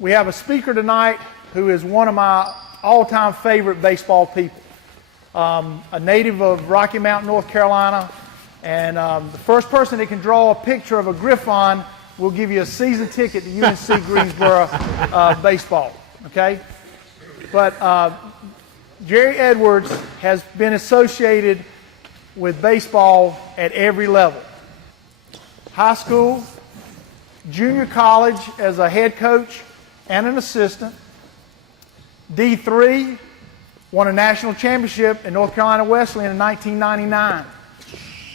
We have a speaker tonight who is one of my all-time favorite baseball people. A native of Rocky Mount, North Carolina, and the first person that can draw a picture of a Griffon will give you a season ticket to UNC Greensboro baseball, okay? But Jerry Edwards has been associated with baseball at every level. High school, junior college as a head coach and an assistant. D3, won a national championship in North Carolina Wesleyan in 1999.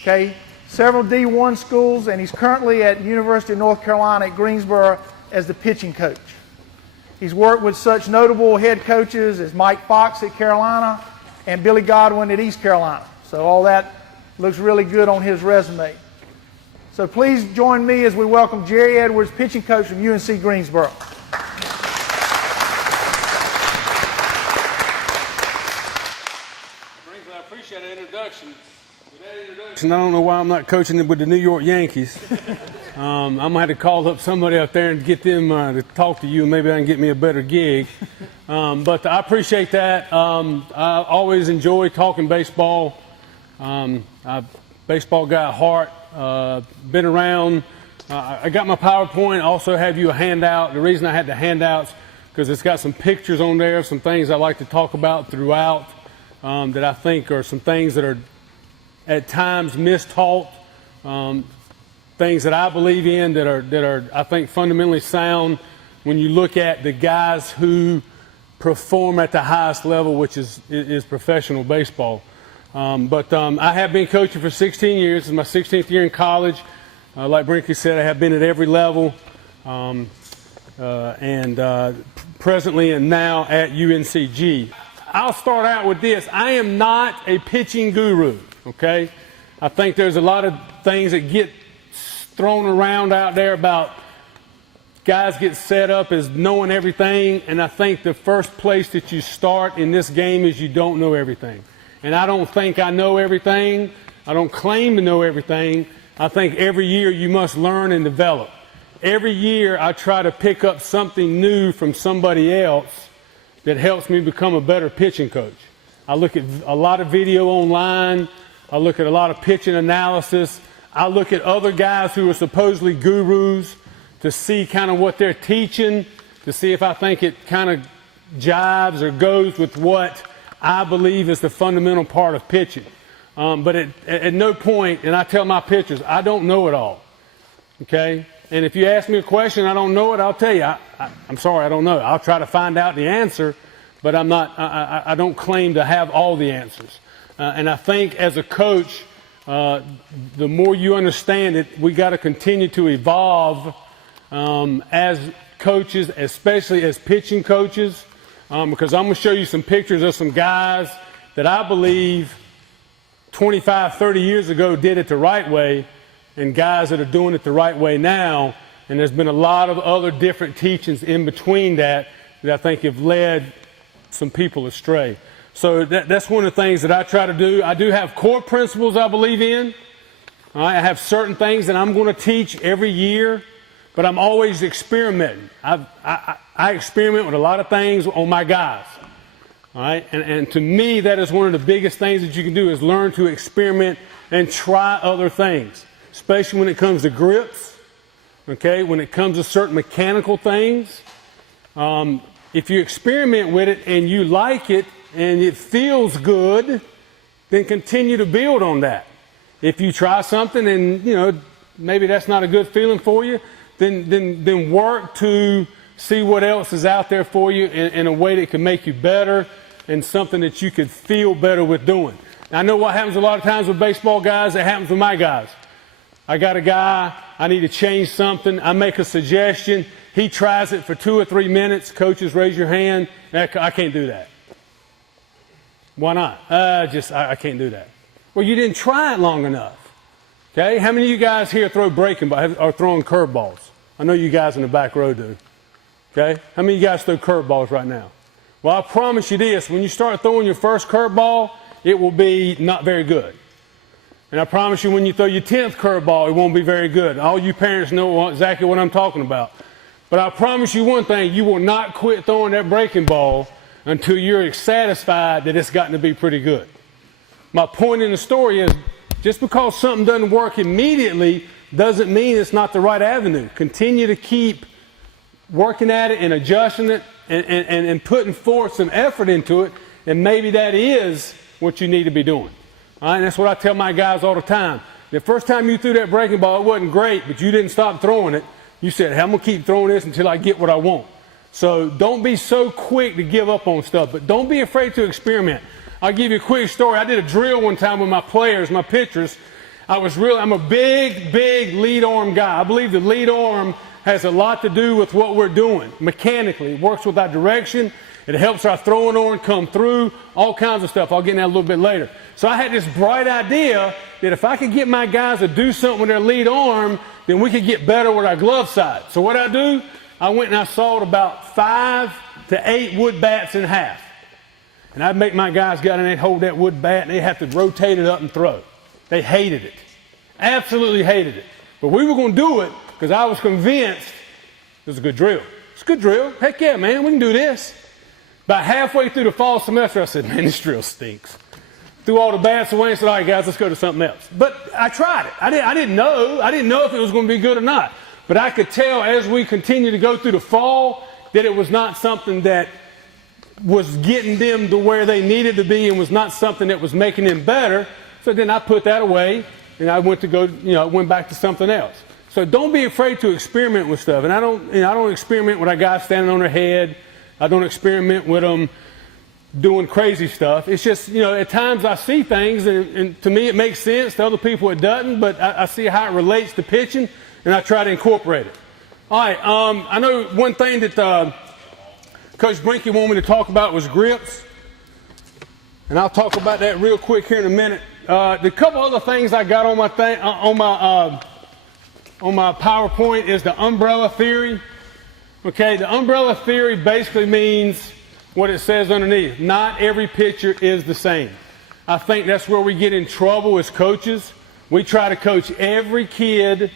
Okay, several D1 schools, and he's currently at University of North Carolina at Greensboro as the pitching coach. He's worked with such notable head coaches as Mike Fox at Carolina and Billy Godwin at East Carolina. So all that looks really good on his resume. So please join me as we welcome Jerry Edwards, pitching coach from UNC Greensboro. I appreciate that introduction. I don't know why I'm not coaching with the New York Yankees. I'm going to have to call up somebody up there and get them to talk to you, and maybe I can get me a better gig. But I appreciate that. I always enjoy talking baseball. Baseball guy at heart. Been around. I got my PowerPoint. Also have you a handout. The reason I had the handouts because it's got some pictures on there, some things I like to talk about throughout that I think are some things that are at times mistaught, things that I believe in that are I think fundamentally sound when you look at the guys who perform at the highest level, which is professional baseball. But I have been coaching for 16 years. This is my 16th year in college. Like Brinkley said, I have been at every level, and presently and now at UNCG. I'll start out with this. I am not a pitching guru, okay? I think there's a lot of things that get thrown around out there about guys get set up as knowing everything, and I think the first place that you start in this game is you don't know everything. And I don't think I know everything. I don't claim to know everything. I think every year you must learn and develop. Every year I try to pick up something new from somebody else that helps me become a better pitching coach. I look at a lot of video online. I look at a lot of pitching analysis. I look at other guys who are supposedly gurus to see kind of what they're teaching, to see if I think it kind of jives or goes with what I believe is the fundamental part of pitching. But at no point, and I tell my pitchers, I don't know it all, okay? And if you ask me a question, I don't know it, I'll tell you, I'm sorry, I don't know. I'll try to find out the answer, but I don't claim to have all the answers. And I think as a coach, the more you understand it, we got to continue to evolve as coaches, especially as pitching coaches. Because I'm going to show you some pictures of some guys that I believe 25, 30 years ago did it the right way, and guys that are doing it the right way now. And there's been a lot of other different teachings in between that I think have led some people astray. So that's one of the things that I try to do. I do have core principles I believe in. I have certain things that I'm going to teach every year, but I'm always experimenting. I experiment with a lot of things on my guys. All right? And to me, that is one of the biggest things that you can do is learn to experiment and try other things, especially when it comes to grips, okay, when it comes to certain mechanical things. If you experiment with it and you like it and it feels good, then continue to build on that. If you try something and, you know, maybe that's not a good feeling for you, then work to see what else is out there for you in a way that can make you better and something that you could feel better with doing. Now, I know what happens a lot of times with baseball guys. It happens with my guys. I got a guy, I need to change something. I make a suggestion. He tries it for 2 or 3 minutes. Coaches, raise your hand. I can't do that. Why not? I can't do that. Well, you didn't try it long enough. Okay? How many of you guys here throw breaking balls or throwing curveballs? I know you guys in the back row do. Okay? How many of you guys throw curveballs right now? Well, I promise you this. When you start throwing your first curveball, it will be not very good. And I promise you when you throw your 10th curveball, it won't be very good. All you parents know exactly what I'm talking about. But I promise you one thing, you will not quit throwing that breaking ball until you're satisfied that it's gotten to be pretty good. My point in the story is just because something doesn't work immediately doesn't mean it's not the right avenue. Continue to keep working at it and adjusting it and putting forth some effort into it, and maybe that is what you need to be doing. All right, and that's what I tell my guys all the time. The first time you threw that breaking ball, it wasn't great, but you didn't stop throwing it. You said, hey, I'm going to keep throwing this until I get what I want. So don't be so quick to give up on stuff, but don't be afraid to experiment. I'll give you a quick story. I did a drill one time with my players, my pitchers. I'm a big lead arm guy. I believe the lead arm has a lot to do with what we're doing mechanically. It works with our direction. It helps our throwing arm come through, all kinds of stuff. I'll get into that a little bit later. So I had this bright idea that if I could get my guys to do something with their lead arm, then we could get better with our glove side. So what I do, I went and I sawed about 5 to 8 wood bats in half. And I'd make my guys go out and they'd hold that wood bat and they'd have to rotate it up and throw. They hated it. Absolutely hated it. But we were going to do it because I was convinced it was a good drill. It's a good drill. Heck yeah, man, we can do this. About halfway through the fall semester, I said, man, this drill stinks. Threw all the bats away and said, all right, guys, let's go to something else. But I tried it. I didn't know if it was going to be good or not. But I could tell as we continued to go through the fall that it was not something that was getting them to where they needed to be and was not something that was making them better. So then I put that away and I went back to something else. So don't be afraid to experiment with stuff. And I don't experiment with our guys standing on their head. I don't experiment with them doing crazy stuff. It's just, at times I see things and to me it makes sense. To other people it doesn't, but I see how it relates to pitching and I try to incorporate it. All right, I know one thing that Coach Brinky wanted me to talk about was grips. And I'll talk about that real quick here in a minute. The couple other things I got on my PowerPoint is the umbrella theory. Okay, the umbrella theory basically means what it says underneath. Not every pitcher is the same. I think that's where we get in trouble as coaches. We try to coach every kid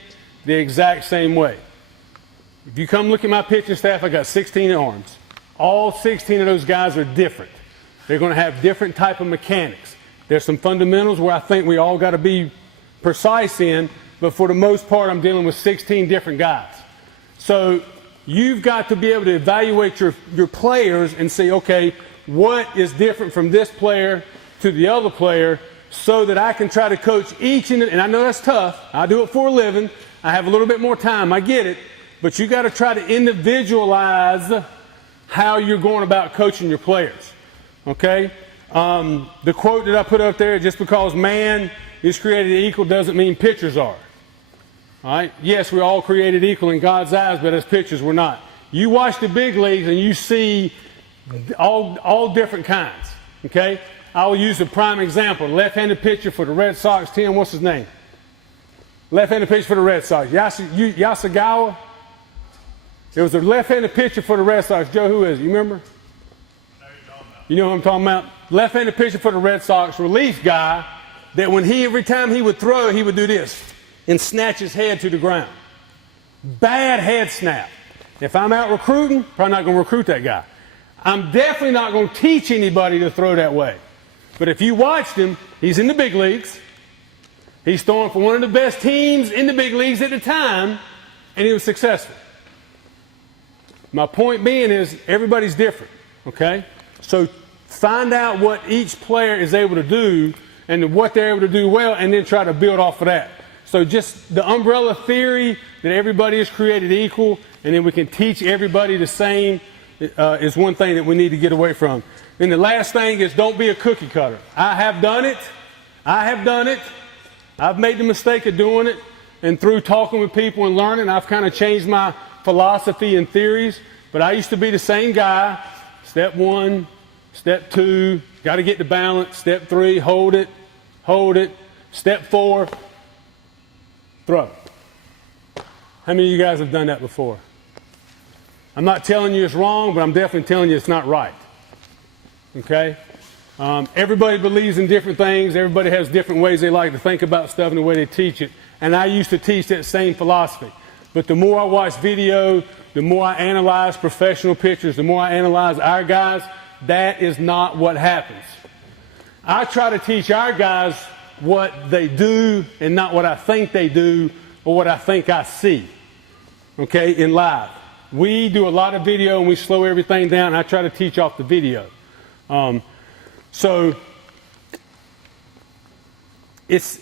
the exact same way. If you come look at my pitching staff, I got 16 arms. All 16 of those guys are different. They're going to have different type of mechanics. There's some fundamentals where I think we all got to be precise in, but for the most part, I'm dealing with 16 different guys. So you've got to be able to evaluate your players and say, okay, what is different from this player to the other player so that I can try to coach each, and I know that's tough. I do it for a living. I have a little bit more time. I get it. But you got to try to individualize how you're going about coaching your players. Okay? The quote that I put up there, just because man is created equal doesn't mean pitchers are. All right? Yes, we're all created equal in God's eyes, but as pitchers, we're not. You watch the big leagues and you see all different kinds. Okay? I will use a prime example. Left-handed pitcher for the Red Sox, Tim, what's his name? Left-handed pitcher for the Red Sox. Yasugawa. There was a left-handed pitcher for the Red Sox. Joe, who is it? You remember? You know who I'm talking about? Left-handed pitcher for the Red Sox, relief guy, that every time he would throw, he would do this and snatch his head to the ground. Bad head snap. If I'm out recruiting, probably not going to recruit that guy. I'm definitely not going to teach anybody to throw that way. But if you watched him, he's in the big leagues. He's throwing for one of the best teams in the big leagues at the time, and he was successful. My point being is everybody's different, okay? So find out what each player is able to do and what they're able to do well, and then try to build off of that. So just the umbrella theory that everybody is created equal, and then we can teach everybody the same is one thing that we need to get away from. And the last thing is don't be a cookie cutter. I have done it. I've made the mistake of doing it, and through talking with people and learning, I've kind of changed my philosophy and theories. But I used to be the same guy. Step 1, step 2, got to get the balance. Step 3, hold it. Step 4, throw. How many of you guys have done that before? I'm not telling you it's wrong, but I'm definitely telling you it's not right. Okay? Everybody believes in different things. Everybody has different ways they like to think about stuff and the way they teach it. And I used to teach that same philosophy. But the more I watch video, the more I analyze professional pitchers, the more I analyze our guys, that is not what happens. I try to teach our guys what they do and not what I think they do or what I think I see, okay, in live. We do a lot of video and we slow everything down. I try to teach off the video. So it's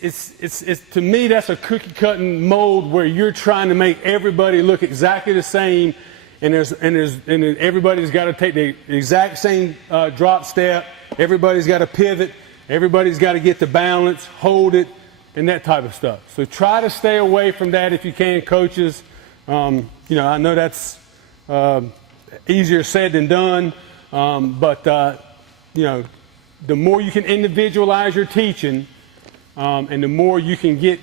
to me, that's a cookie cutting mold where you're trying to make everybody look exactly the same, and everybody's got to take the exact same drop step. Everybody's got to pivot. Everybody's got to get the balance, hold it, and that type of stuff. So try to stay away from that if you can, coaches. I know that's easier said than done, but the more you can individualize your teaching, and the more you can get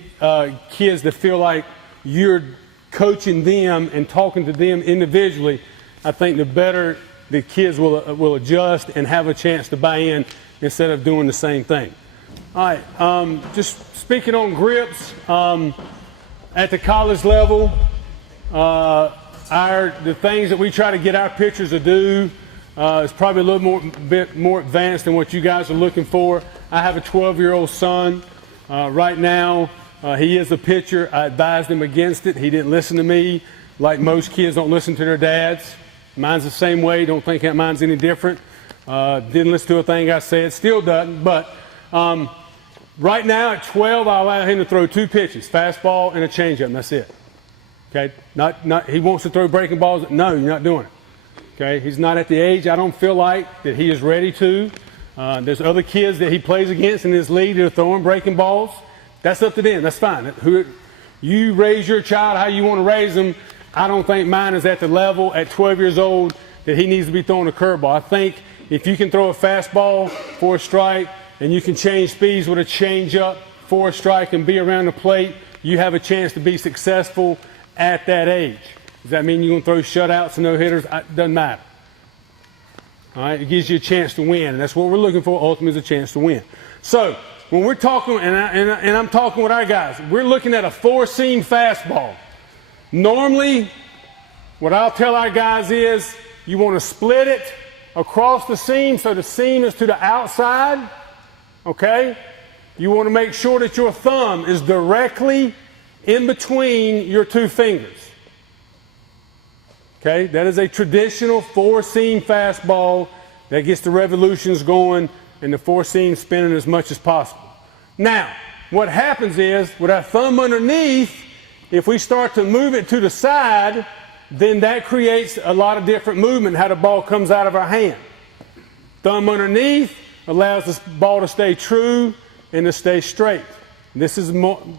kids to feel like you're coaching them and talking to them individually, I think the better the kids will adjust and have a chance to buy in instead of doing the same thing. All right, just speaking on grips, at the college level, the things that we try to get our pitchers to do is probably a little bit more advanced than what you guys are looking for. I have a 12-year-old son. Right now, he is a pitcher. I advised him against it. He didn't listen to me. Like most kids don't listen to their dads. Mine's the same way. Don't think that mine's any different. Didn't listen to a thing I said. Still doesn't. But right now at 12, I allow him to throw 2 pitches, fastball and a changeup, and that's it. Okay? Not he wants to throw breaking balls. No, you're not doing it. Okay? He's not at the age, I don't feel like, that he is ready to. There's other kids that he plays against in his league that are throwing breaking balls. That's up to them. That's fine. You raise your child how you want to raise them. I don't think mine is at the level at 12 years old that he needs to be throwing a curveball. I think if you can throw a fastball for a strike and you can change speeds with a changeup for a strike and be around the plate, you have a chance to be successful at that age. Does that mean you're going to throw shutouts and no hitters? It doesn't matter. All right, it gives you a chance to win, and that's what we're looking for. Ultimately, is a chance to win. So when we're talking, and I'm talking with our guys, we're looking at a 4-seam fastball. Normally, what I'll tell our guys is you want to split it across the seam so the seam is to the outside. Okay, you want to make sure that your thumb is directly in between your 2 fingers. Okay, that is a traditional 4-seam fastball that gets the revolutions going and the 4-seam spinning as much as possible. Now, what happens is, with our thumb underneath, if we start to move it to the side, then that creates a lot of different movement, how the ball comes out of our hand. Thumb underneath allows the ball to stay true and to stay straight. This is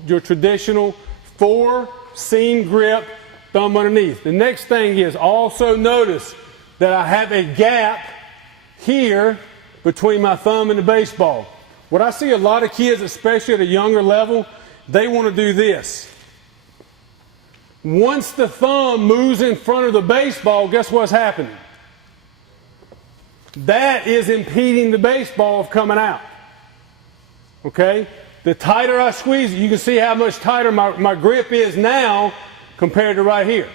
your traditional 4-seam grip, thumb underneath. The next thing is, also notice that I have a gap here between my thumb and the baseball. What I see a lot of kids, especially at a younger level, they want to do this. Once the thumb moves in front of the baseball, guess what's happening? That is impeding the baseball of coming out. Okay? The tighter I squeeze it, you can see how much tighter my grip is now compared to right here.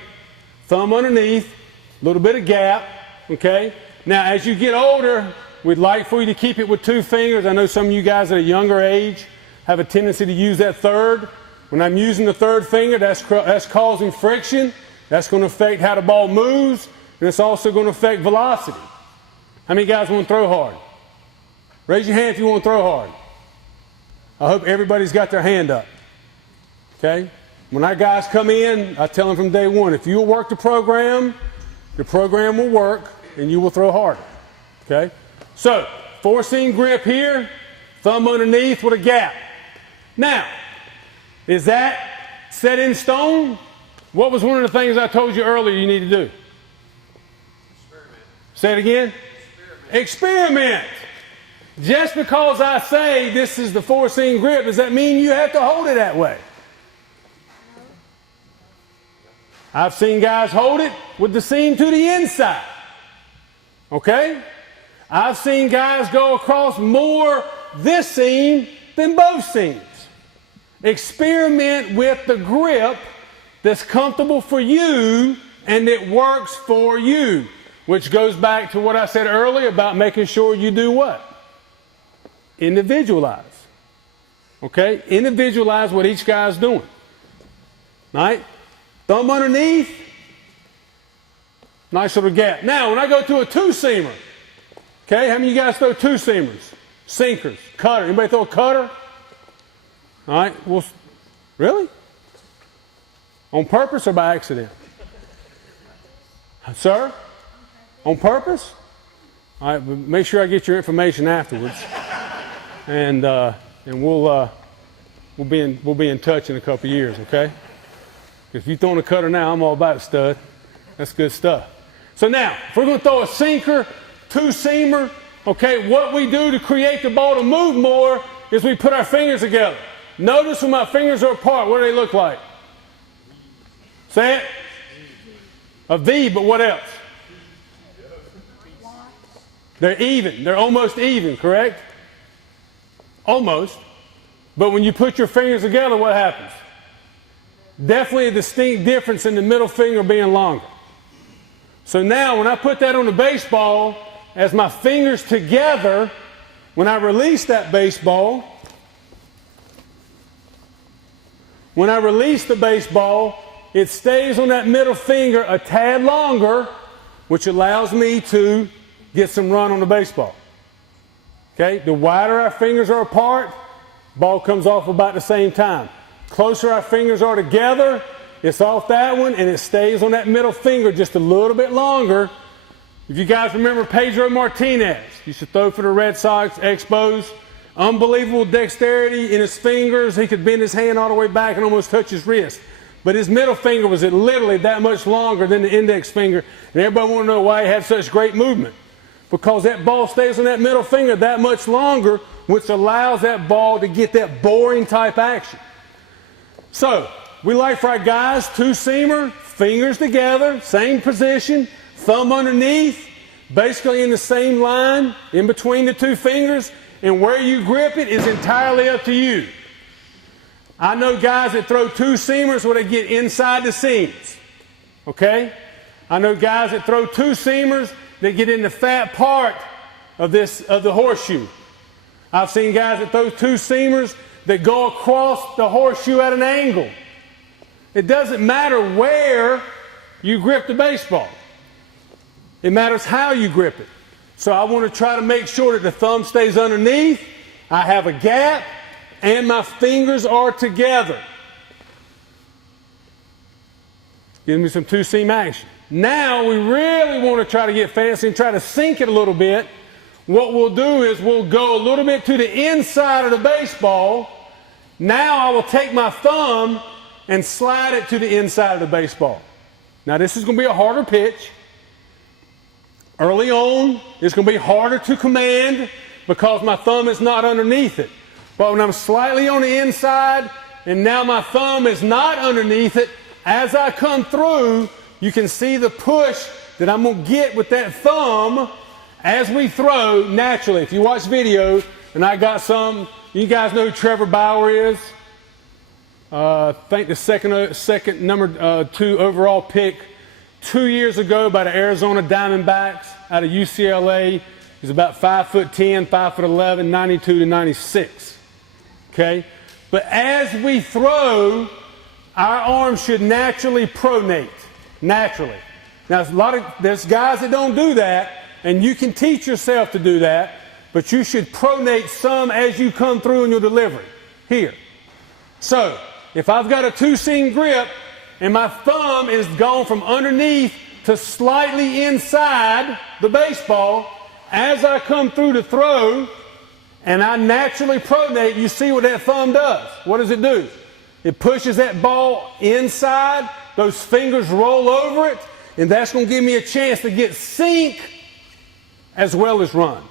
Thumb underneath, a little bit of gap, okay? Now, as you get older, we'd like for you to keep it with 2 fingers. I know some of you guys at a younger age have a tendency to use that third. When I'm using the 3rd finger, that's causing friction. That's going to affect how the ball moves, and it's also going to affect velocity. How many guys want to throw hard? Raise your hand if you want to throw hard. I hope everybody's got their hand up. Okay? When our guys come in, I tell them from day one, if you'll work the program will work, and you will throw harder. Okay? So, 4-seam grip here, thumb underneath with a gap. Now, is that set in stone? What was one of the things I told you earlier you need to do? Experiment. Say it again? Experiment. Just because I say this is the 4-seam grip, does that mean you have to hold it that way? I've seen guys hold it with the seam to the inside. Okay? I've seen guys go across more this seam than both seams. Experiment with the grip that's comfortable for you and that works for you, which goes back to what I said earlier about making sure you do what? Individualize. Okay? Individualize what each guy's doing. Right? Thumb underneath. Nice little gap. Now, when I go to a two-seamer, okay, how many of you guys throw two-seamers? Sinkers, cutter. Anybody throw a cutter? All right. Well, really? On purpose or by accident? Sir? On purpose? All right. Make sure I get your information afterwards, and we'll be in touch in a couple of years. Okay? If you're throwing a cutter now, I'm all about it, stud. That's good stuff. So now, if we're going to throw a sinker, two-seamer, okay, what we do to create the ball to move more is we put our fingers together. Notice when my fingers are apart, what do they look like? Say it. A V, but what else? They're even. They're almost even, correct? Almost. But when you put your fingers together, what happens? Definitely a distinct difference in the middle finger being longer. So now when I put that on the baseball, as my fingers together, when I release that baseball, when I release the baseball, it stays on that middle finger a tad longer, which allows me to get some run on the baseball. Okay? The wider our fingers are apart, ball comes off about the same time. Closer our fingers are together, it's off that one, and it stays on that middle finger just a little bit longer. If you guys remember Pedro Martinez, used to throw for the Red Sox, Expos, unbelievable dexterity in his fingers. He could bend his hand all the way back and almost touch his wrist. But his middle finger was literally that much longer than the index finger. And everybody want to know why he had such great movement. Because that ball stays on that middle finger that much longer, which allows that ball to get that boring type action. So, we like for our guys, two-seamer, fingers together, same position, thumb underneath, basically in the same line, in between the two fingers, and where you grip it is entirely up to you. I know guys that throw two-seamers where they get inside the seams, okay? I know guys that throw two-seamers that get in the fat part of the horseshoe. I've seen guys that throw two-seamers that go across the horseshoe at an angle. It doesn't matter where you grip the baseball. It matters how you grip it. So I want to try to make sure that the thumb stays underneath, I have a gap, and my fingers are together. Give me some two-seam action. Now we really want to try to get fancy and try to sink it a little bit. What we'll do is we'll go a little bit to the inside of the baseball. Now I will take my thumb and slide it to the inside of the baseball. Now this is going to be a harder pitch. Early on, it's going to be harder to command because my thumb is not underneath it. But when I'm slightly on the inside and now my thumb is not underneath it, as I come through, you can see the push that I'm going to get with that thumb as we throw naturally. If you watch video, and I got some, you guys know who Trevor Bauer is? I think the second number 2 overall pick 2 years ago by the Arizona Diamondbacks out of UCLA. He's about 5'10", 5'11", 92 to 96. Okay? But as we throw, our arms should naturally pronate. Naturally. Now, there's guys that don't do that, and you can teach yourself to do that, but you should pronate some as you come through in your delivery. Here. So, if I've got a two-seam grip and my thumb is gone from underneath to slightly inside the baseball, as I come through to throw and I naturally pronate, you see what that thumb does. What does it do? It pushes that ball inside, those fingers roll over it, and that's going to give me a chance to get sink as well as run.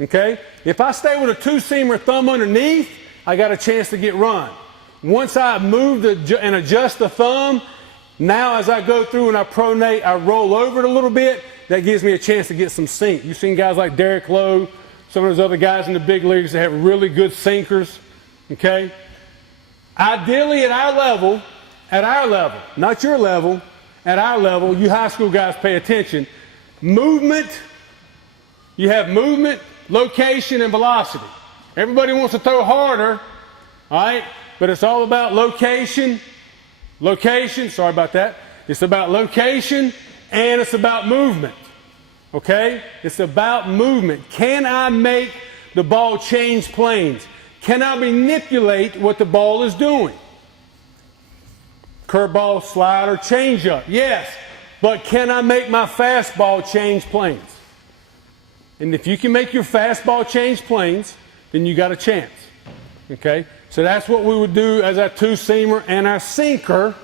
Okay? If I stay with a two-seamer thumb underneath, I got a chance to get run. Once I move and adjust the thumb, now as I go through and I pronate, I roll over it a little bit. That gives me a chance to get some sink. You've seen guys like Derek Lowe, some of those other guys in the big leagues that have really good sinkers. Okay? Ideally at our level, at our level, not your level, at our level, you high school guys pay attention. Movement, you have movement, location, and velocity. Everybody wants to throw harder, all right? But it's all about location, sorry about that. It's about location and it's about movement, okay? It's about movement. Can I make the ball change planes? Can I manipulate what the ball is doing? Curveball, slider, changeup, yes. But can I make my fastball change planes? And if you can make your fastball change planes, then you got a chance, okay? So that's what we would do as our two-seamer and our sinker,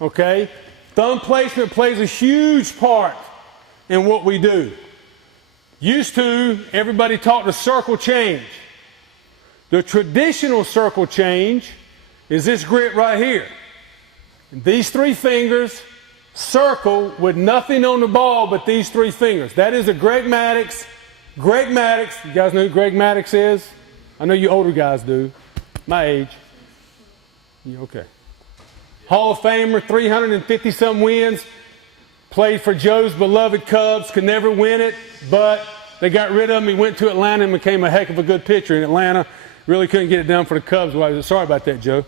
okay? Thumb placement plays a huge part in what we do. Used to, everybody taught the circle change. The traditional circle change is this grip right here. And these three fingers circle with nothing on the ball but these three fingers. That is a Greg Maddux. Greg Maddux, you guys know who Greg Maddux is? I know you older guys do. My age. Yeah, okay. Hall of Famer, 350-some wins. Played for Joe's beloved Cubs. Could never win it, but they got rid of him. He went to Atlanta and became a heck of a good pitcher in Atlanta. Really couldn't get it done for the Cubs. Sorry about that, Joe.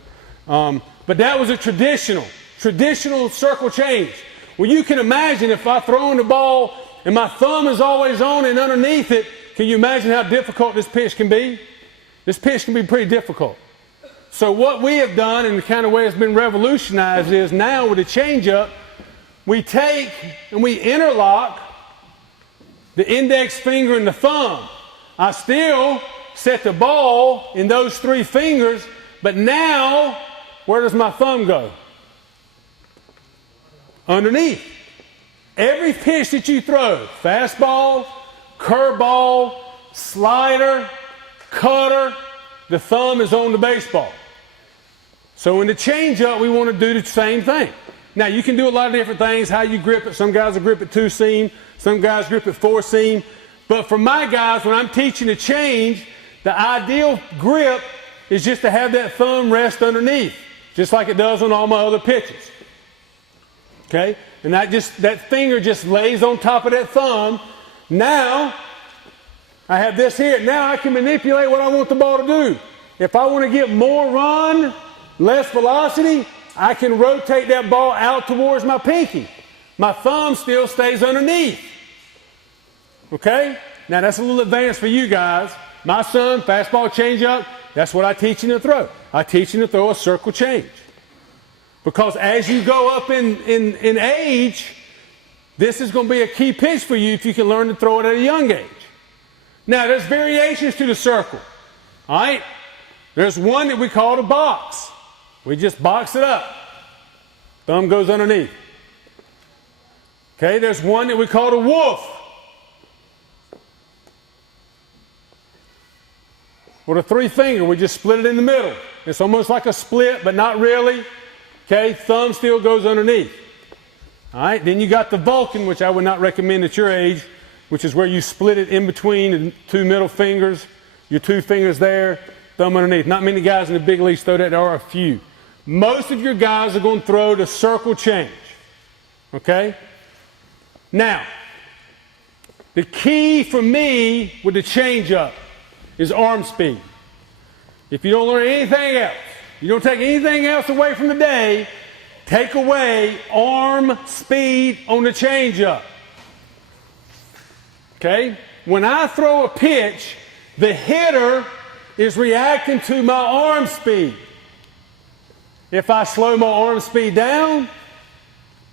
But that was a traditional circle change. Well, you can imagine if I throw in the ball and my thumb is always on and underneath it, can you imagine how difficult this pitch can be? This pitch can be pretty difficult. So what we have done, and the kind of way it's been revolutionized, is now with the changeup, we take and we interlock the index finger and the thumb. I still set the ball in those three fingers, but now, where does my thumb go? Underneath. Every pitch that you throw, fastball, curveball, slider, cutter, the thumb is on the baseball. So in the changeup, we want to do the same thing. Now, you can do a lot of different things, how you grip it. Some guys will grip it two-seam. Some guys grip it four-seam. But for my guys, when I'm teaching the change, the ideal grip is just to have that thumb rest underneath, just like it does on all my other pitches. Okay? And that finger just lays on top of that thumb. Now, I have this here. Now I can manipulate what I want the ball to do. If I want to get more run, less velocity, I can rotate that ball out towards my pinky. My thumb still stays underneath. Okay? Now that's a little advanced for you guys. My son, fastball changeup, that's what I teach him to throw. I teach him to throw a circle change. Because as you go up in age, this is going to be a key pitch for you if you can learn to throw it at a young age. Now, there's variations to the circle. All right? There's one that we call the box. We just box it up. Thumb goes underneath. Okay, there's one that we call the wolf. With a three-finger, we just split it in the middle. It's almost like a split, but not really. Okay, thumb still goes underneath. All right, then you got the Vulcan, which I would not recommend at your age, which is where you split it in between the two middle fingers, your two fingers there, thumb underneath. Not many guys in the big leagues throw that. There are a few. Most of your guys are going to throw the circle change. Okay? Now, the key for me with the changeup is arm speed. If you don't learn anything else, you don't take anything else away from the day, take away arm speed on the changeup. Okay? When I throw a pitch, the hitter is reacting to my arm speed. If I slow my arm speed down,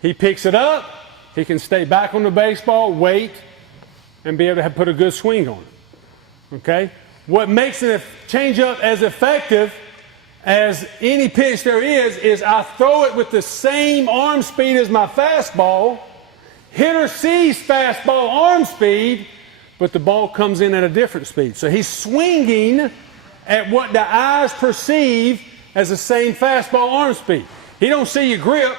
he picks it up, he can stay back on the baseball, wait, and be able to put a good swing on it. Okay? What makes a changeup as effective as any pitch there is I throw it with the same arm speed as my fastball. Hitter sees fastball arm speed, but the ball comes in at a different speed. So he's swinging at what the eyes perceive as the same fastball arm speed. He don't see your grip.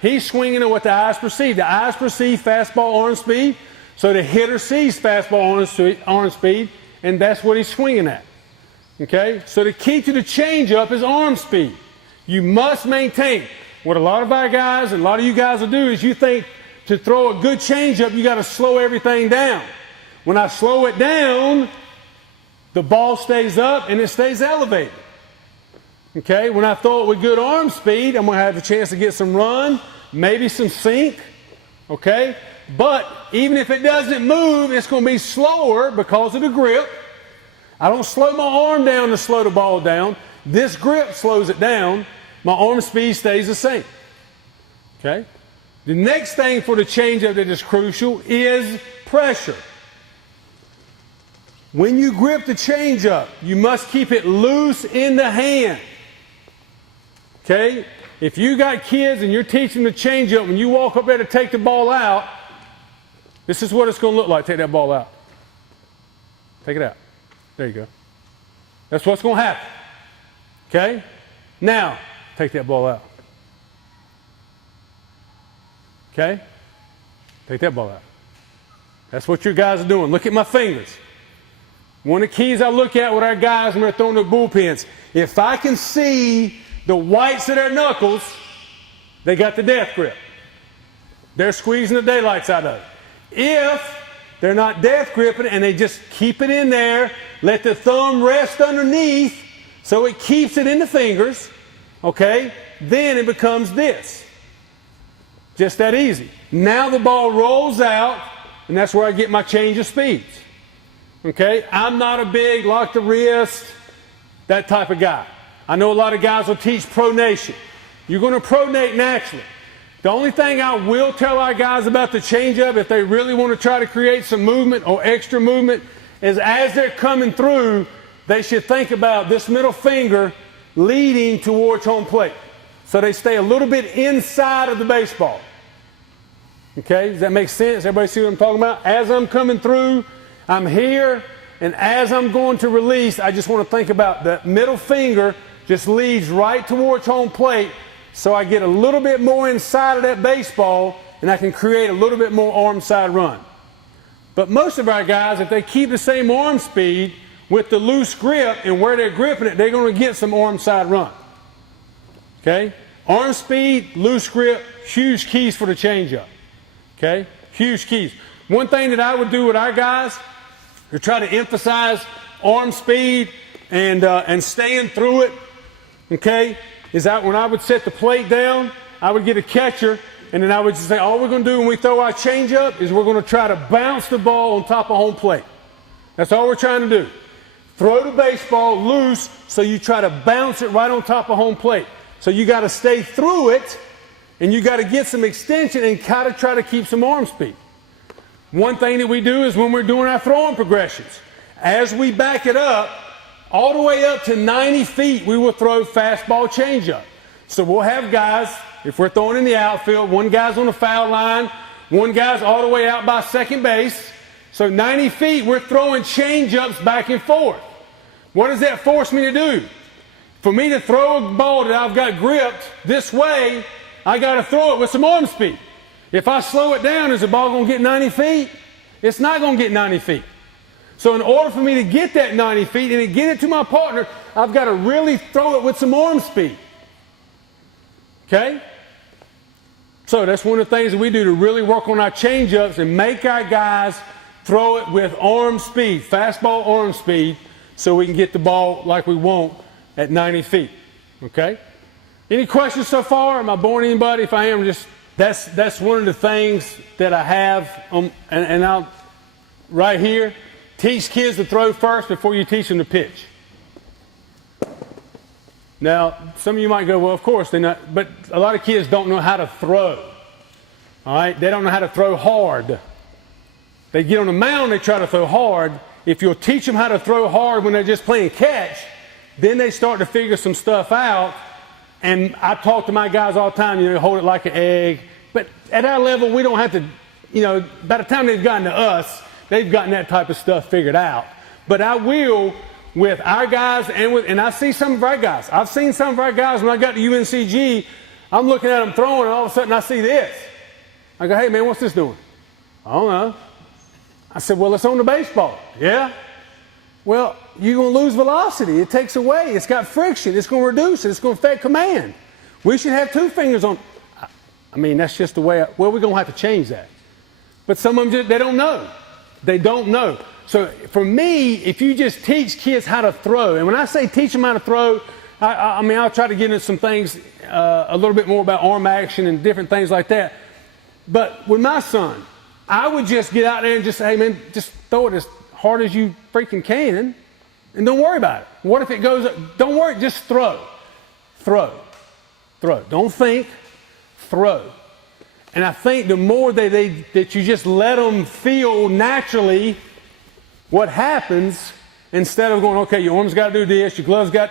He's swinging at what the eyes perceive. The eyes perceive fastball arm speed, so the hitter sees fastball arm speed, and that's what he's swinging at. Okay? So the key to the changeup is arm speed. You must maintain. what a lot of our guys and a lot of you guys will do is you think to throw a good changeup, you got to slow everything down. When I slow it down, the ball stays up and it stays elevated. Okay, when I throw it with good arm speed, I'm going to have a chance to get some run, maybe some sink. Okay, but even if it doesn't move, it's going to be slower because of the grip. I don't slow my arm down to slow the ball down. This grip slows it down. My arm speed stays the same. Okay? The next thing for the changeup that is crucial is pressure. When you grip the changeup, you must keep it loose in the hand. Okay? If you got kids and you're teaching them to changeup, when you walk up there to take the ball out, this is what it's going to look like. Take that ball out. Take it out. There you go. That's what's going to happen. Okay? Now, take that ball out. Okay? Take that ball out. That's what your guys are doing. Look at my fingers. One of the keys I look at with our guys when they're throwing their bullpens, if I can see the whites of their knuckles, they got the death grip. They're squeezing the daylights out of it. If they're not death gripping and they just keep it in there, let the thumb rest underneath so it keeps it in the fingers, okay, then it becomes this. Just that easy. Now the ball rolls out, and that's where I get my change of speeds. Okay, I'm not a big lock the wrist, that type of guy. I know a lot of guys will teach pronation. You're going to pronate naturally. The only thing I will tell our guys about the changeup, if they really want to try to create some movement or extra movement, is as they're coming through, they should think about this middle finger leading towards home plate. So they stay a little bit inside of the baseball. Okay, does that make sense? Everybody see what I'm talking about? As I'm coming through, I'm here, and as I'm going to release, I just want to think about the middle finger just leads right towards home plate, so I get a little bit more inside of that baseball, and I can create a little bit more arm side run. But most of our guys, if they keep the same arm speed with the loose grip and where they're gripping it, they're going to get some arm side run. Okay? Arm speed, loose grip, huge keys for the changeup. Okay? Huge keys. One thing that I would do with our guys to try to emphasize arm speed and staying through it, okay, is that when I would set the plate down, I would get a catcher, and then I would just say, all we're going to do when we throw our changeup is we're going to try to bounce the ball on top of home plate. That's all we're trying to do. Throw the baseball loose so you try to bounce it right on top of home plate. So you got to stay through it, and you got to get some extension and kind of try to keep some arm speed. One thing that we do is when we're doing our throwing progressions, as we back it up, all the way up to 90 feet, we will throw fastball changeup. So we'll have guys, if we're throwing in the outfield, one guy's on the foul line, one guy's all the way out by second base. So 90 feet, we're throwing changeups back and forth. What does that force me to do? For me to throw a ball that I've got gripped this way, I got to throw it with some arm speed. If I slow it down, is the ball going to get 90 feet? It's not going to get 90 feet. So in order for me to get that 90 feet and to get it to my partner, I've got to really throw it with some arm speed. Okay? So that's one of the things that we do to really work on our changeups and make our guys throw it with arm speed, fastball arm speed, so we can get the ball like we want at 90 feet. Okay? Any questions so far? Am I boring anybody? If I am, just that's one of the things that I have, and I'll right here. Teach kids to throw first before you teach them to pitch. Now, some of you might go, well, of course they're not, but a lot of kids don't know how to throw. All right? They don't know how to throw hard. They get on the mound, they try to throw hard. If you'll teach them how to throw hard when they're just playing catch, then they start to figure some stuff out. And I talk to my guys all the time, hold it like an egg. But at our level, we don't have to, by the time they've gotten to us, they've gotten that type of stuff figured out. But I will with our guys and I see some of our guys. I've seen some of our guys when I got to UNCG, I'm looking at them throwing and all of a sudden I see this. I go, hey man, what's this doing? I don't know. I said, well, it's on the baseball. Yeah? Well, you're going to lose velocity. It takes away. It's got friction. It's going to reduce it. It's going to affect command. We should have 2 fingers on. I mean, that's just the way. Well, we're going to have to change that. But some of them, they don't know. They don't know. So for me, if you just teach kids how to throw, and when I say teach them how to throw, I mean, I'll try to get into some things, a little bit more about arm action and different things like that. But with my son, I would just get out there and just say, hey, man, just throw it as hard as you freaking can, and don't worry about it. What if it goes up? Don't worry, just throw. Throw. Throw. Don't think, throw. And I think the more that you just let them feel naturally what happens, instead of going, okay, your arm's got to do this, your gloves got.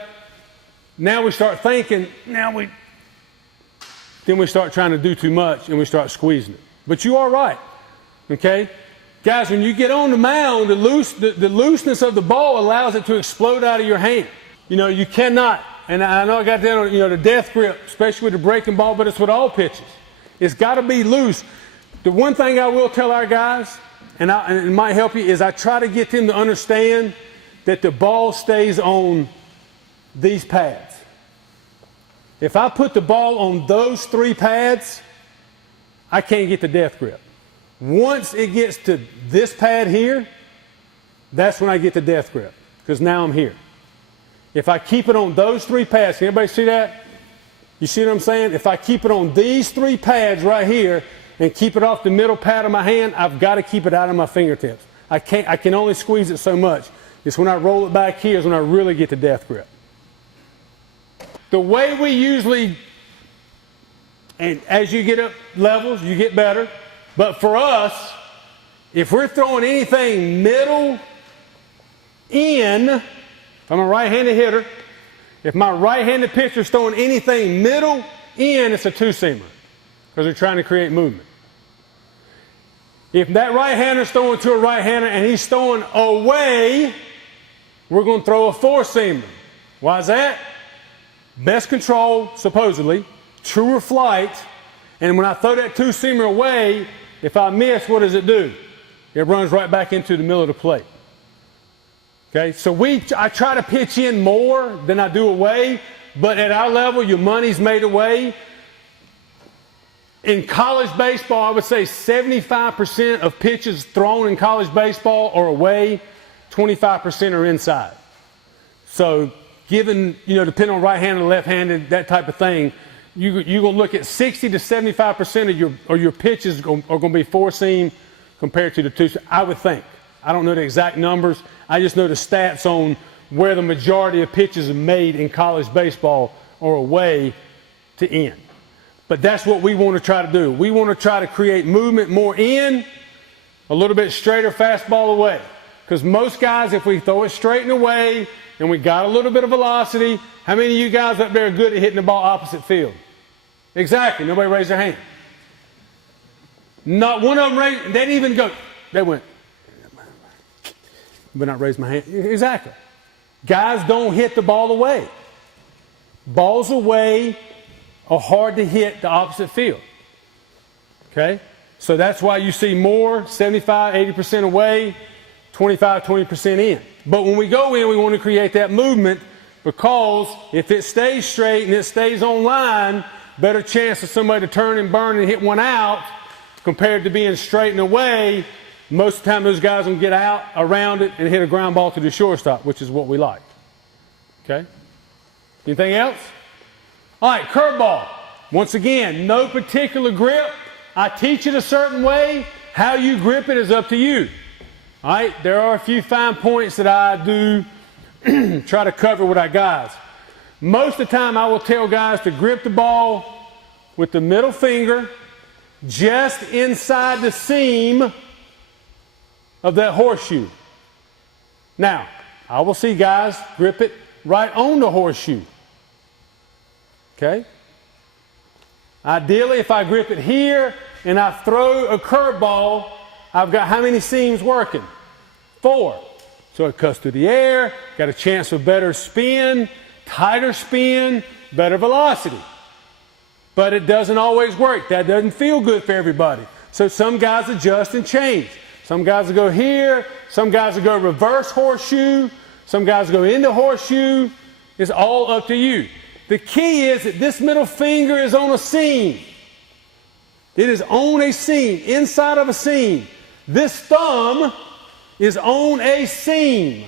Now we start thinking. Then we start trying to do too much, and we start squeezing it. But you are right, okay, guys. When you get on the mound, the looseness of the ball allows it to explode out of your hand. You know, you cannot. And I know I got that on, the death grip, especially with the breaking ball, but it's with all pitches. It's got to be loose. The one thing I will tell our guys, and it might help you, is I try to get them to understand that the ball stays on these pads. If I put the ball on those 3 pads, I can't get the death grip. Once it gets to this pad here, that's when I get the death grip, because now I'm here. If I keep it on those 3 pads, can everybody see that? You see what I'm saying? If I keep it on these 3 pads right here and keep it off the middle pad of my hand, I've got to keep it out of my fingertips. I can only squeeze it so much. It's when I roll it back here is when I really get the death grip. The way we usually, and as you get up levels, you get better. But for us, if we're throwing anything middle in, if I'm a right-handed hitter, if my right-handed pitcher is throwing anything middle in, it's a 2-seamer because they're trying to create movement. If that right-hander is throwing to a right-hander and he's throwing away, we're going to throw a 4-seamer. Why is that? Best control, supposedly, truer flight, and when I throw that 2-seamer away, if I miss, what does it do? It runs right back into the middle of the plate. Okay, so I try to pitch in more than I do away, but at our level, your money's made away. In college baseball, I would say 75% of pitches thrown in college baseball are away, 25% are inside. So given, depending on right-handed or left-handed, that type of thing, you're going to look at 60 to 75% of your pitches are going to be 4-seam compared to the 2-seam, I would think. I don't know the exact numbers. I just know the stats on where the majority of pitches are made in college baseball are away to in. But that's what we want to try to do. We want to try to create movement more in, a little bit straighter fastball away. Because most guys, if we throw it straight and away and we got a little bit of velocity, how many of you guys up there are good at hitting the ball opposite field? Exactly. Nobody raised their hand. Not one of them raised. They didn't even go. They went. But not raise my hand. Exactly. Guys don't hit the ball away. Balls away are hard to hit the opposite field. Okay? So that's why you see more, 75, 80% away, 25, 20% in. But when we go in, we want to create that movement because if it stays straight and it stays on line, better chance of somebody to turn and burn and hit one out compared to being straight and away. Most of the time those guys will get out around it and hit a ground ball to the shortstop, which is what we like. Okay? Anything else? All right, curveball. Once again, no particular grip. I teach it a certain way. How you grip it is up to you. All right, there are a few fine points that I do try to cover with our guys. Most of the time I will tell guys to grip the ball with the middle finger just inside the seam of that horseshoe. Now, I will see guys grip it right on the horseshoe. Okay? Ideally, if I grip it here and I throw a curveball, I've got how many seams working? 4. So it cuts through the air, got a chance of better spin, tighter spin, better velocity. But it doesn't always work. That doesn't feel good for everybody. So some guys adjust and change. Some guys will go here, some guys will go reverse horseshoe, some guys will go into horseshoe. It's all up to you. The key is that this middle finger is on a seam. It is on a seam, inside of a seam. This thumb is on a seam.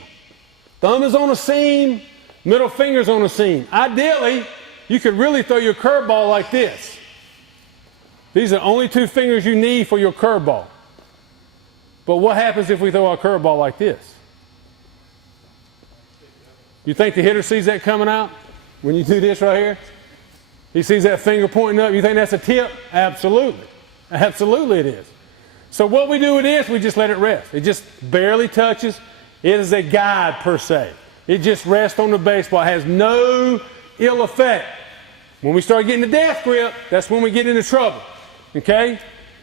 Thumb is on a seam, middle finger's on a seam. Ideally, you could really throw your curveball like this. These are the only two fingers you need for your curveball. But what happens if we throw our curveball like this? You think the hitter sees that coming out when you do this right here? He sees that finger pointing up. You think that's a tip? Absolutely. Absolutely it is. So what we do with this, we just let it rest. It just barely touches. It is a guide per se. It just rests on the baseball. It has no ill effect. When we start getting the death grip, that's when we get into trouble. Okay?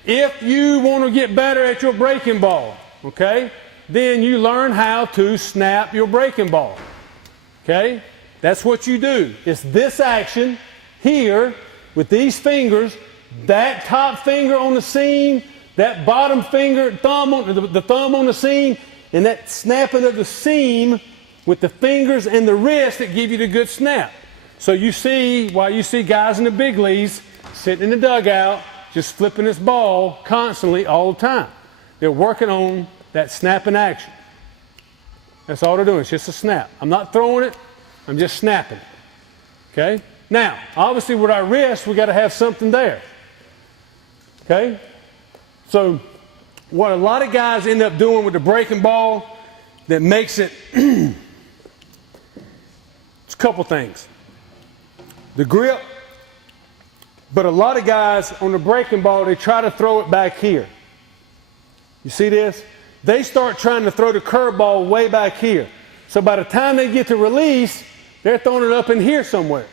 If you want to get better at your breaking ball, okay, then you learn how to snap your breaking ball. Okay? That's what you do. It's this action here with these fingers, that top finger on the seam, that bottom finger, thumb on the thumb on the seam, and that snapping of the seam with the fingers and the wrist that give you the good snap. So you see, why you see guys in the big leagues sitting in the dugout, just flipping this ball constantly all the time. They're working on that snapping action. That's all they're doing. It's just a snap. I'm not throwing it. I'm just snapping it. Okay? Now, obviously with our wrist, we got to have something there. Okay? So what a lot of guys end up doing with the breaking ball that makes it, it's a couple things. The grip, but a lot of guys on the breaking ball, they try to throw it back here. You see this? They start trying to throw the curveball way back here. So by the time they get to release, they're throwing it up in here somewhere.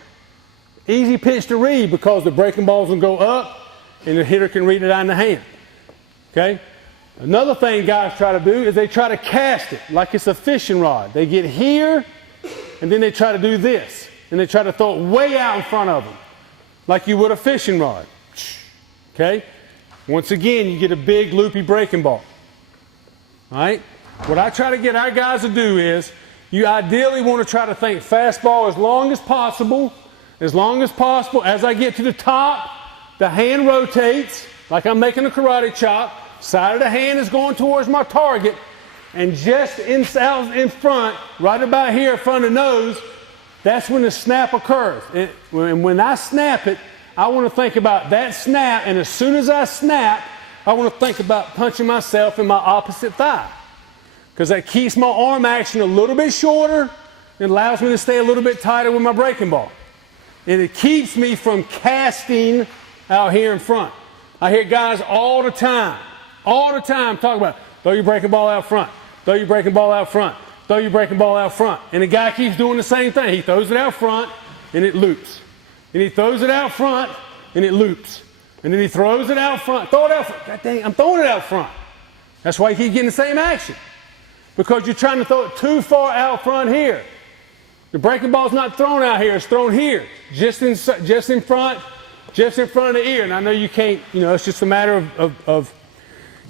Easy pitch to read because the breaking balls will go up and the hitter can read it out in the hand. Okay? Another thing guys try to do is they try to cast it like it's a fishing rod. They get here and then they try to do this. And they try to throw it way out in front of them like you would a fishing rod. Okay? Once again, you get a big loopy breaking ball. All right? What I try to get our guys to do is you ideally want to try to think fastball as long as possible. As long as possible. As I get to the top, the hand rotates like I'm making a karate chop. Side of the hand is going towards my target. And just inside in front, right about here in front of the nose, that's when the snap occurs. And when I snap it, I want to think about that snap. And as soon as I snap, I want to think about punching myself in my opposite thigh. Because that keeps my arm action a little bit shorter and allows me to stay a little bit tighter with my breaking ball. And it keeps me from casting out here in front. I hear guys all the time talk about, throw your breaking ball out front, throw your breaking ball out front, throw your breaking ball out front. And the guy keeps doing the same thing. He throws it out front and it loops. And he throws it out front and it loops. And then he throws it out front, throw it out front. God dang, I'm throwing it out front. That's why you keep getting the same action. Because you're trying to throw it too far out front here. The breaking ball's not thrown out here, it's thrown here. Just in front of the ear. And I know you can't, it's just a matter of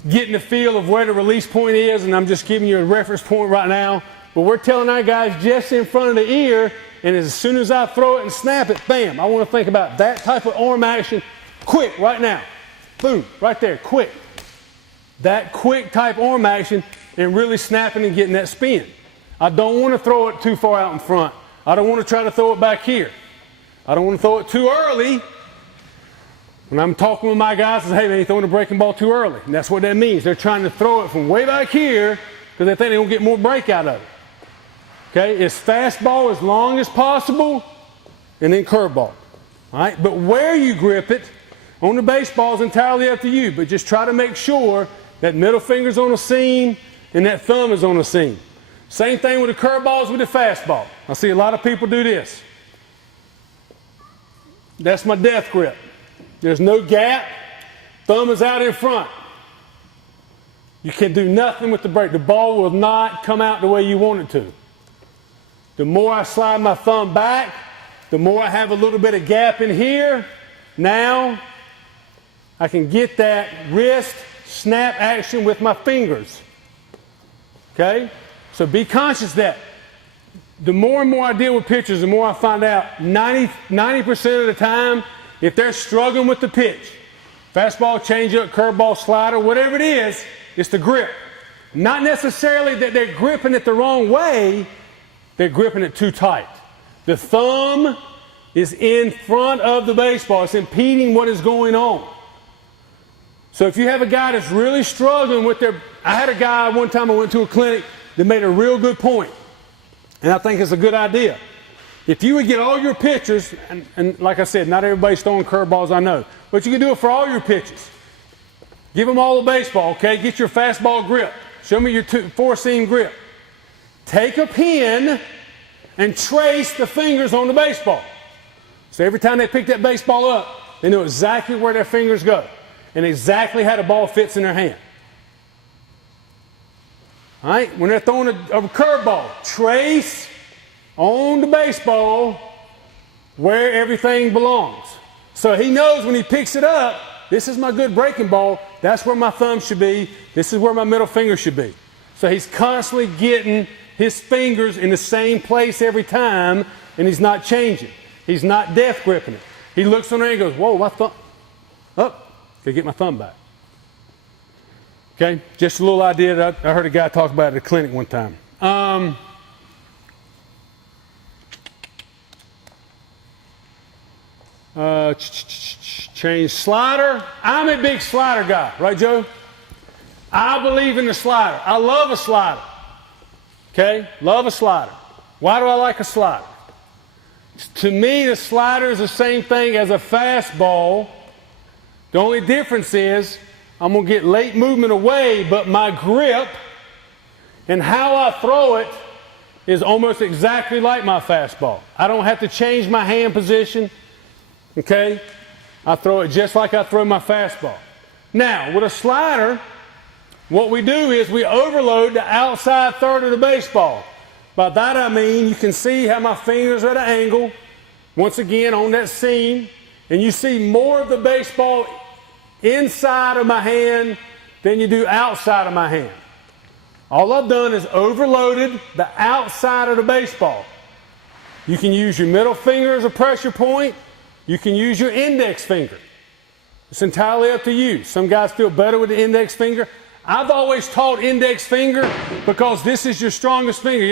getting the feel of where the release point is, and I'm just giving you a reference point right now. But we're telling our guys just in front of the ear, and as soon as I throw it and snap it, bam, I want to think about that type of arm action quick right now. Boom, right there, quick. That quick type arm action and really snapping and getting that spin. I don't want to throw it too far out in front. I don't want to try to throw it back here. I don't want to throw it too early. When I'm talking with my guys, I say, hey man, you're throwing the breaking ball too early. And that's what that means. They're trying to throw it from way back here because they think they're going to get more break out of it. Okay, it's fastball as long as possible and then curveball. All right, but where you grip it on the baseball is entirely up to you. But just try to make sure that middle finger's on the seam and that thumb is on the seam. Same thing with the curveballs with the fastball. I see a lot of people do this. That's my death grip. There's no gap. Thumb is out in front. You can do nothing with the break. The ball will not come out the way you want it to. The more I slide my thumb back, the more I have a little bit of gap in here. Now I can get that wrist snap action with my fingers. Okay? So be conscious that the more and more I deal with pitchers, the more I find out 90% of the time, if they're struggling with the pitch, fastball, changeup, curveball, slider, whatever it is, it's the grip. Not necessarily that they're gripping it the wrong way, they're gripping it too tight. The thumb is in front of the baseball. It's impeding what is going on. So if you have a guy that's really struggling with their... I had a guy one time I went to a clinic that made a real good point, and I think it's a good idea. If you would get all your pitchers, and like I said, not everybody's throwing curveballs, I know, but you can do it for all your pitchers. Give them all a baseball, okay? Get your fastball grip. Show me your four-seam grip. Take a pen and trace the fingers on the baseball. So every time they pick that baseball up, they know exactly where their fingers go and exactly how the ball fits in their hand. All right? When they're throwing a curveball, trace on the baseball where everything belongs. So he knows when he picks it up, this is my good breaking ball, that's where my thumb should be, this is where my middle finger should be. So he's constantly getting his fingers in the same place every time, and he's not changing. He's not death gripping it. He looks on there and goes, whoa, my thumb, up, gotta get my thumb back. Okay, just a little idea that I heard a guy talk about at a clinic one time. Change slider. I'm a big slider guy, right, Joe? I believe in the slider. I love a slider. Okay, love a slider. Why do I like a slider? To me, the slider is the same thing as a fastball. The only difference is I'm going to get late movement away, but my grip and how I throw it is almost exactly like my fastball. I don't have to change my hand position. Okay? I throw it just like I throw my fastball. Now, with a slider, what we do is we overload the outside third of the baseball. By that I mean you can see how my fingers are at an angle, once again on that seam, and you see more of the baseball inside of my hand than you do outside of my hand. All I've done is overloaded the outside of the baseball. You can use your middle finger as a pressure point. You can use your index finger. It's entirely up to you. Some guys feel better with the index finger. I've always taught index finger because this is your strongest finger.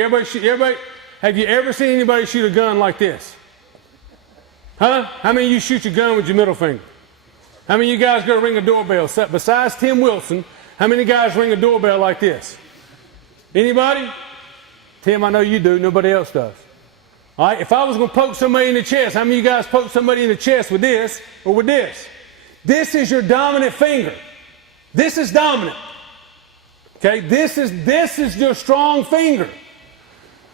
Have you ever seen anybody shoot a gun like this? Huh? How many of you shoot your gun with your middle finger? How many of you guys go ring a doorbell? Besides Tim Wilson, how many guys ring a doorbell like this? Anybody? Tim, I know you do. Nobody else does. All right, if I was going to poke somebody in the chest, how many of you guys poke somebody in the chest with this or with this? This is your dominant finger. This is dominant. Okay, this is your strong finger.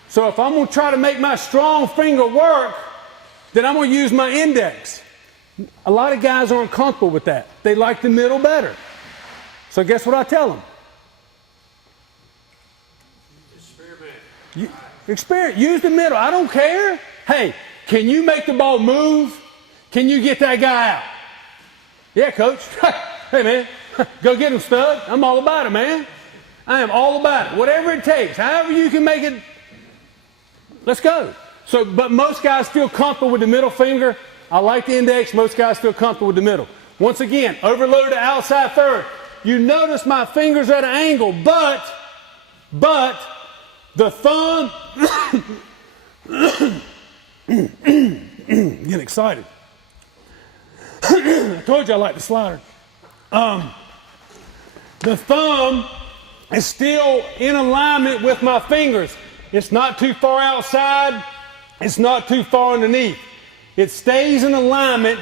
So if I'm going to try to make my strong finger work, then I'm going to use my index. A lot of guys aren't comfortable with that. They like the middle better. So guess what I tell them? Experiment. Use the middle. I don't care. Hey, can you make the ball move? Can you get that guy out? Yeah, coach. Hey, man, go get him, stud. I'm all about it, man. I am all about it. Whatever it takes. However you can make it. Let's go. So, but most guys feel comfortable with the middle finger. I like the index. Most guys feel comfortable with the middle. Once again, overload the outside third. You notice my fingers are at an angle, but the thumb, getting excited. I told you I like the slider. The thumb is still in alignment with my fingers. It's not too far outside. It's not too far underneath. It stays in alignment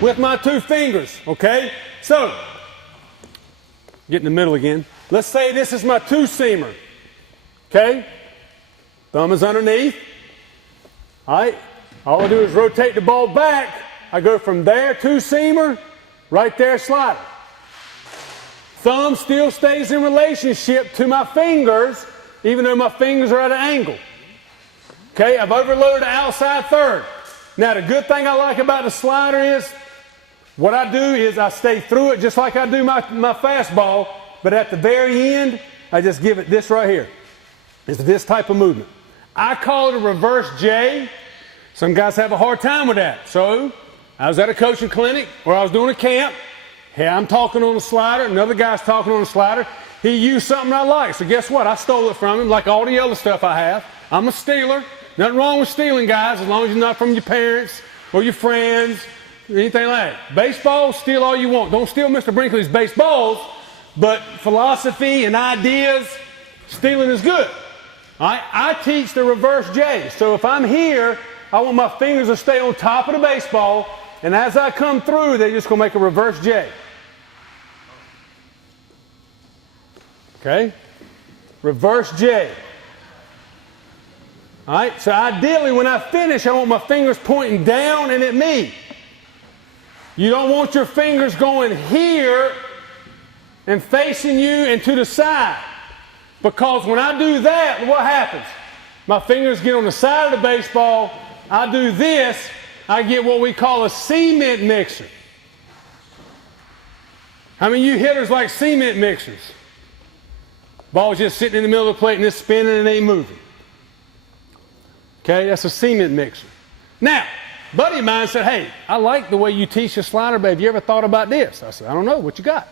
with my two fingers, okay? So, get in the middle again. Let's say this is my two-seamer, okay? Thumb is underneath. All right, all I do is rotate the ball back. I go from there, two-seamer, right there, slider. Thumb still stays in relationship to my fingers, even though my fingers are at an angle. Okay, I've overloaded the outside third. Now, the good thing I like about the slider is, what I do is I stay through it just like I do my fastball, but at the very end, I just give it this right here. It's this type of movement. I call it a reverse J. Some guys have a hard time with that. So I was at a coaching clinic or I was doing a camp. Hey, I'm talking on the slider. Another guy's talking on the slider. He used something I like. So guess what? I stole it from him like all the other stuff I have. I'm a stealer. Nothing wrong with stealing, guys, as long as you're not from your parents or your friends, anything like that. Baseball, steal all you want. Don't steal Mr. Brinkley's baseballs, but philosophy and ideas, stealing is good. All right? I teach the reverse J. So if I'm here, I want my fingers to stay on top of the baseball, and as I come through, they're just going to make a reverse J. Okay? Reverse J. All right? So ideally, when I finish, I want my fingers pointing down and at me. You don't want your fingers going here and facing you and to the side. Because when I do that, what happens? My fingers get on the side of the baseball. I do this. I get what we call a cement mixer. How many of you hitters like cement mixers? Ball's just sitting in the middle of the plate and it's spinning and ain't moving. Okay, that's a cement mixer. Now, a buddy of mine said, hey, I like the way you teach your slider, but have you ever thought about this? I said, I don't know, what you got?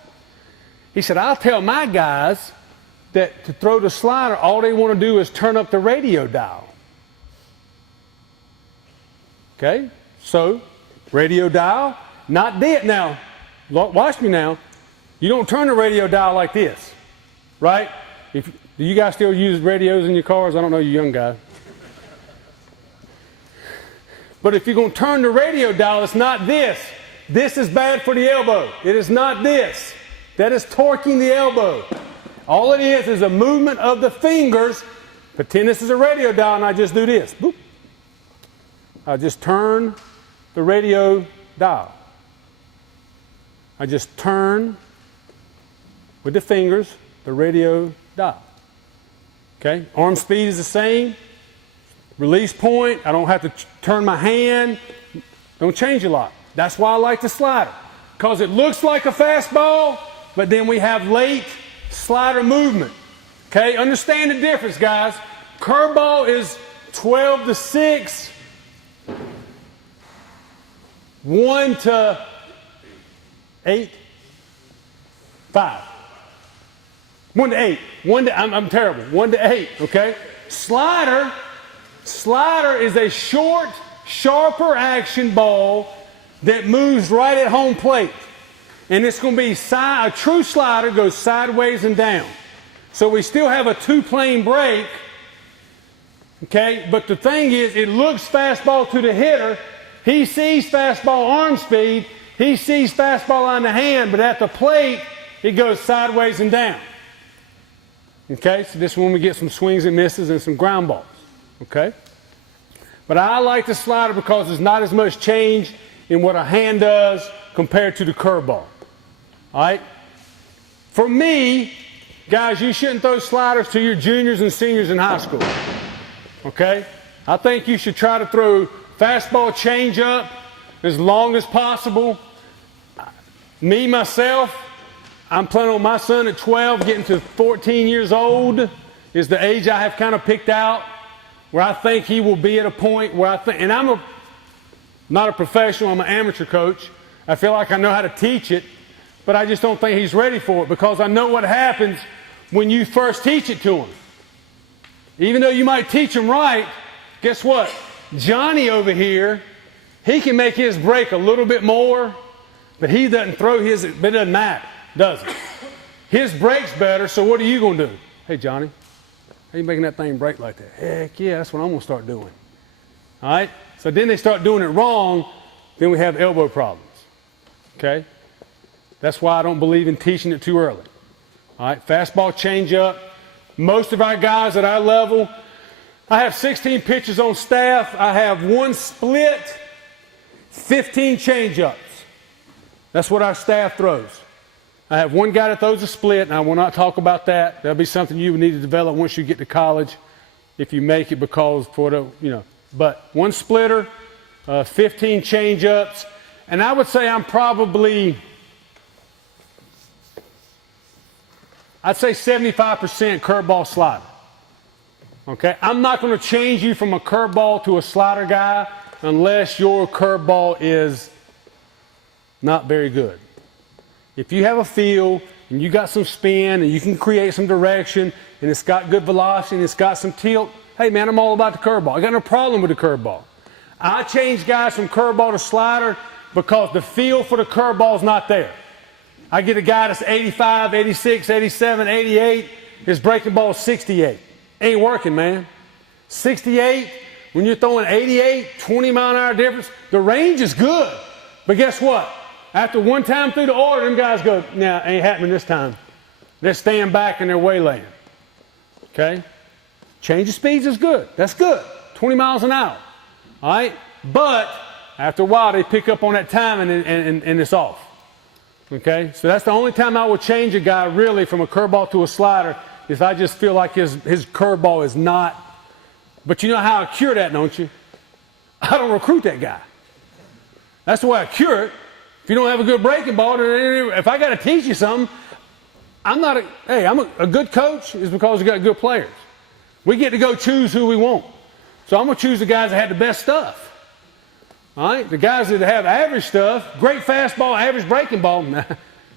He said, I'll tell my guys that to throw the slider, all they want to do is turn up the radio dial. Okay, so radio dial, not this. Now, watch me now. You don't turn the radio dial like this, right? Do you guys still use radios in your cars? I don't know, you young guys. But if you're going to turn the radio dial, it's not this. This is bad for the elbow. It is not this. That is torquing the elbow. All it is a movement of the fingers. Pretend this is a radio dial and I just do this. Boop. I just turn the radio dial. I just turn with the fingers the radio dial. Okay? Arm speed is the same. Release point, I don't have to turn my hand. Don't change a lot. That's why I like the slider. Because it looks like a fastball, but then we have late slider movement. Okay, understand the difference, guys. Curveball is 12 to 6, 1 to 8, 5. 1 to 8. I'm terrible. 1 to 8, okay? Slider is a short, sharper action ball that moves right at home plate. And it's going to be a true slider goes sideways and down. So we still have a two-plane break. Okay, but the thing is, it looks fastball to the hitter. He sees fastball arm speed. He sees fastball on the hand, but at the plate, it goes sideways and down. Okay, so this is when we get some swings and misses and some ground balls. Okay? But I like the slider because there's not as much change in what a hand does compared to the curveball. All right? For me, guys, you shouldn't throw sliders to your juniors and seniors in high school. Okay? I think you should try to throw fastball changeup as long as possible. Me, myself, I'm planning on my son at 12 getting to 14 years old is the age I have kind of picked out where I think he will be at a point where I think, and I'm not a professional, I'm an amateur coach. I feel like I know how to teach it, but I just don't think he's ready for it because I know what happens when you first teach it to him. Even though you might teach him right, guess what? Johnny over here, he can make his break a little bit more, but he doesn't throw his, but it doesn't matter, does it? His break's better, so what are you going to do? Hey, Johnny, how you making that thing break like that? Heck yeah, that's what I'm going to start doing. All right? So then they start doing it wrong, then we have elbow problems. Okay? That's why I don't believe in teaching it too early. All right? Fastball changeup. Most of our guys at our level, I have 16 pitchers on staff. I have 1 split, 15 changeups. That's what our staff throws. I have 1 guy that throws a split, and I will not talk about that. That'll be something you would need to develop once you get to college, if you make it, because for the, but 1 splitter, 15 change-ups, and I would say I'm probably, I'd say 75% curveball slider. Okay? I'm not going to change you from a curveball to a slider guy unless your curveball is not very good. If you have a feel and you got some spin and you can create some direction and it's got good velocity and it's got some tilt, hey man, I'm all about the curveball. I got no problem with the curveball. I change guys from curveball to slider because the feel for the curveball is not there. I get a guy that's 85, 86, 87, 88, his breaking ball is 68. Ain't working, man. 68, when you're throwing 88, 20-mile-an-hour difference, the range is good. But guess what? After one time through the order, them guys go, nah, ain't happening this time. They're staying back and they're waylaying. Okay? Change of speeds is good. That's good. 20 miles an hour. All right? But after a while, they pick up on that time and it's off. Okay? So that's the only time I would change a guy really from a curveball to a slider if I just feel like his curveball is not. But you know how I cure that, don't you? I don't recruit that guy. That's the way I cure it. If you don't have a good breaking ball, if I got to teach you something, I'm a good coach is because we got good players. We get to go choose who we want. So I'm going to choose the guys that have the best stuff. All right? The guys that have average stuff, great fastball, average breaking ball, nah,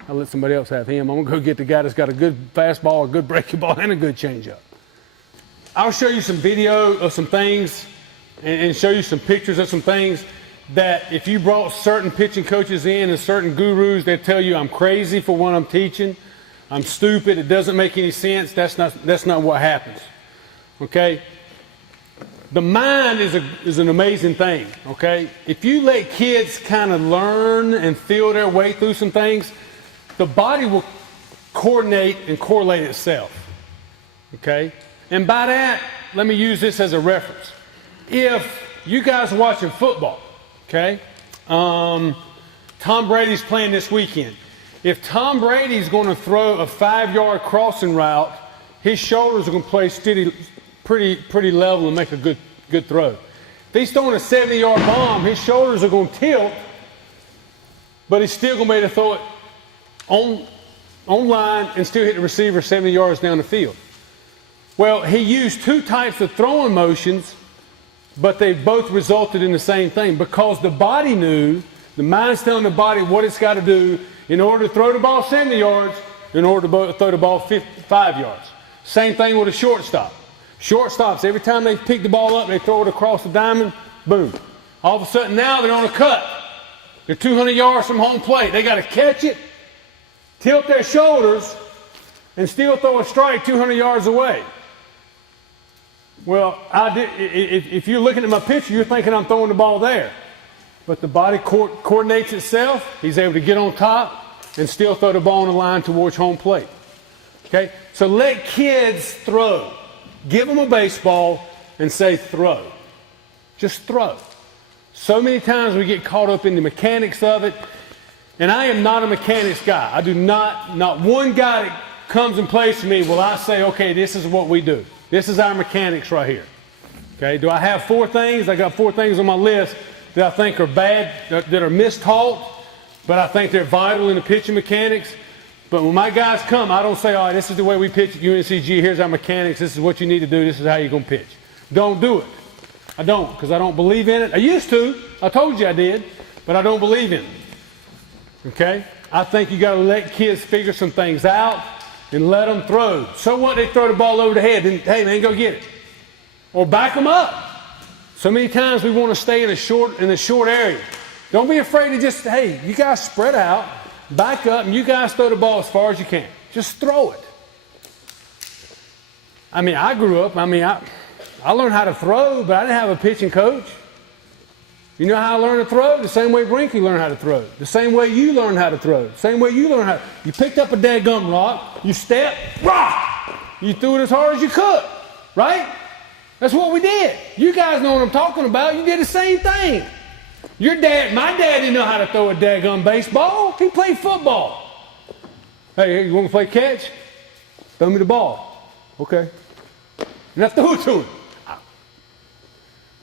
I'll let somebody else have him. I'm going to go get the guy that's got a good fastball, a good breaking ball, and a good changeup. I'll show you some video of some things and show you some pictures of some things that if you brought certain pitching coaches in and certain gurus, they'd tell you I'm crazy for what I'm teaching. I'm stupid. It doesn't make any sense. That's not what happens. Okay? The mind is an amazing thing. Okay? If you let kids kind of learn and feel their way through some things, the body will coordinate and correlate itself. Okay? And by that, let me use this as a reference. If you guys are watching football, okay? Tom Brady's playing this weekend. If Tom Brady's going to throw a 5-yard crossing route, his shoulders are going to play steady, pretty level and make a good throw. If he's throwing a 70-yard bomb, his shoulders are going to tilt, but he's still going to be able to throw it on line and still hit the receiver 70 yards down the field. Well, he used two types of throwing motions, but they both resulted in the same thing because the body knew, the mind's telling the body what it's got to do in order to throw the ball 70 yards, in order to throw the ball 5 yards. Same thing with a shortstop. Shortstops, every time they pick the ball up, they throw it across the diamond, boom. All of a sudden now they're on a cut. They're 200 yards from home plate. They got to catch it, tilt their shoulders, and still throw a strike 200 yards away. Well, if you're looking at my picture, you're thinking I'm throwing the ball there. But the body coordinates itself. He's able to get on top and still throw the ball on the line towards home plate. Okay? So let kids throw. Give them a baseball and say throw. Just throw. So many times we get caught up in the mechanics of it. And I am not a mechanics guy. I do not one guy that comes and plays for me will I say, okay, this is what we do. This is our mechanics right here. Okay, do I have 4 things? I got 4 things on my list that I think are bad, that are mistaught, but I think they're vital in the pitching mechanics. But when my guys come, I don't say, all right, this is the way we pitch at UNCG. Here's our mechanics. This is what you need to do. This is how you're going to pitch. Don't do it. I don't, because I don't believe in it. I used to. I told you I did, but I don't believe in it. Okay? I think you got to let kids figure some things out and let them throw. So what? They throw the ball over the head, then, hey, man, go get it. Or back them up. So many times we want to stay in the short area. Don't be afraid to just, hey, you guys spread out, back up, and you guys throw the ball as far as you can. Just throw it. I mean, I grew up, I learned how to throw, but I didn't have a pitching coach. You know how I learned to throw? The same way Brinkley learned how to throw. The same way you learned how to throw. The same way you learned how to. You picked up a dadgum rock, you stepped, rock! You threw it as hard as you could, right? That's what we did. You guys know what I'm talking about. You did the same thing. My dad didn't know how to throw a dadgum baseball. He played football. Hey, you want to play catch? Throw me the ball. Okay. And I threw it to him.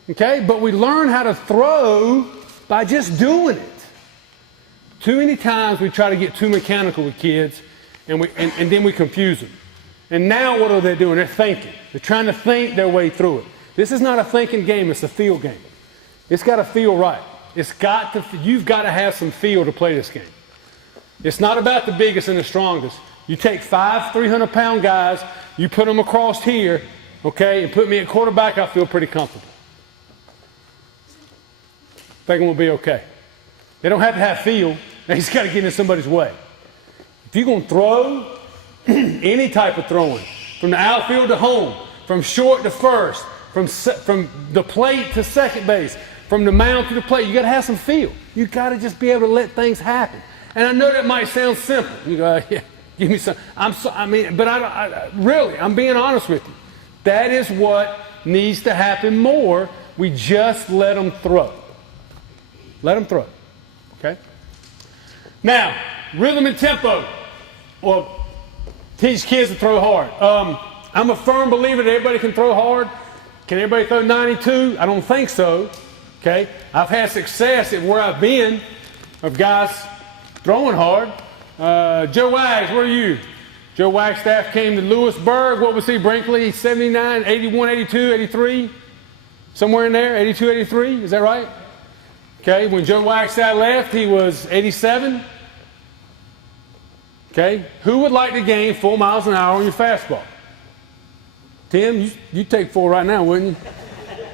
Okay, but we learn how to throw by just doing it. Too many times we try to get too mechanical with kids, and then we confuse them. And now what are they doing? They're thinking. They're trying to think their way through it. This is not a thinking game, it's a feel game. It's got to feel right. You've got to have some feel to play this game. It's not about the biggest and the strongest. You take 5 300-pound guys, you put them across here, okay, and put me at quarterback, I feel pretty comfortable. Think we'll be okay. They don't have to have feel. They just got to get in somebody's way. If you're going to throw, any type of throwing, from the outfield to home, from short to first, from the plate to second base, from the mound to the plate, you got to have some feel. You got to just be able to let things happen. And I know that might sound simple. You go, yeah, give me some. Really, I'm being honest with you. That is what needs to happen more. We just let them throw. Let them throw. Okay? Now, rhythm and tempo. Well, teach kids to throw hard. I'm a firm believer that everybody can throw hard. Can everybody throw 92? I don't think so. Okay? I've had success at where I've been of guys throwing hard. Joe Wags, where are you? Joe Wagstaff came to Lewisburg. What was he? Brinkley, 79, 81, 82, 83? Somewhere in there, 82, 83? Is that right? Okay, when Joe Wagstaff left, he was 87. Okay, who would like to gain 4 miles an hour on your fastball? Tim, you take 4 right now, wouldn't you?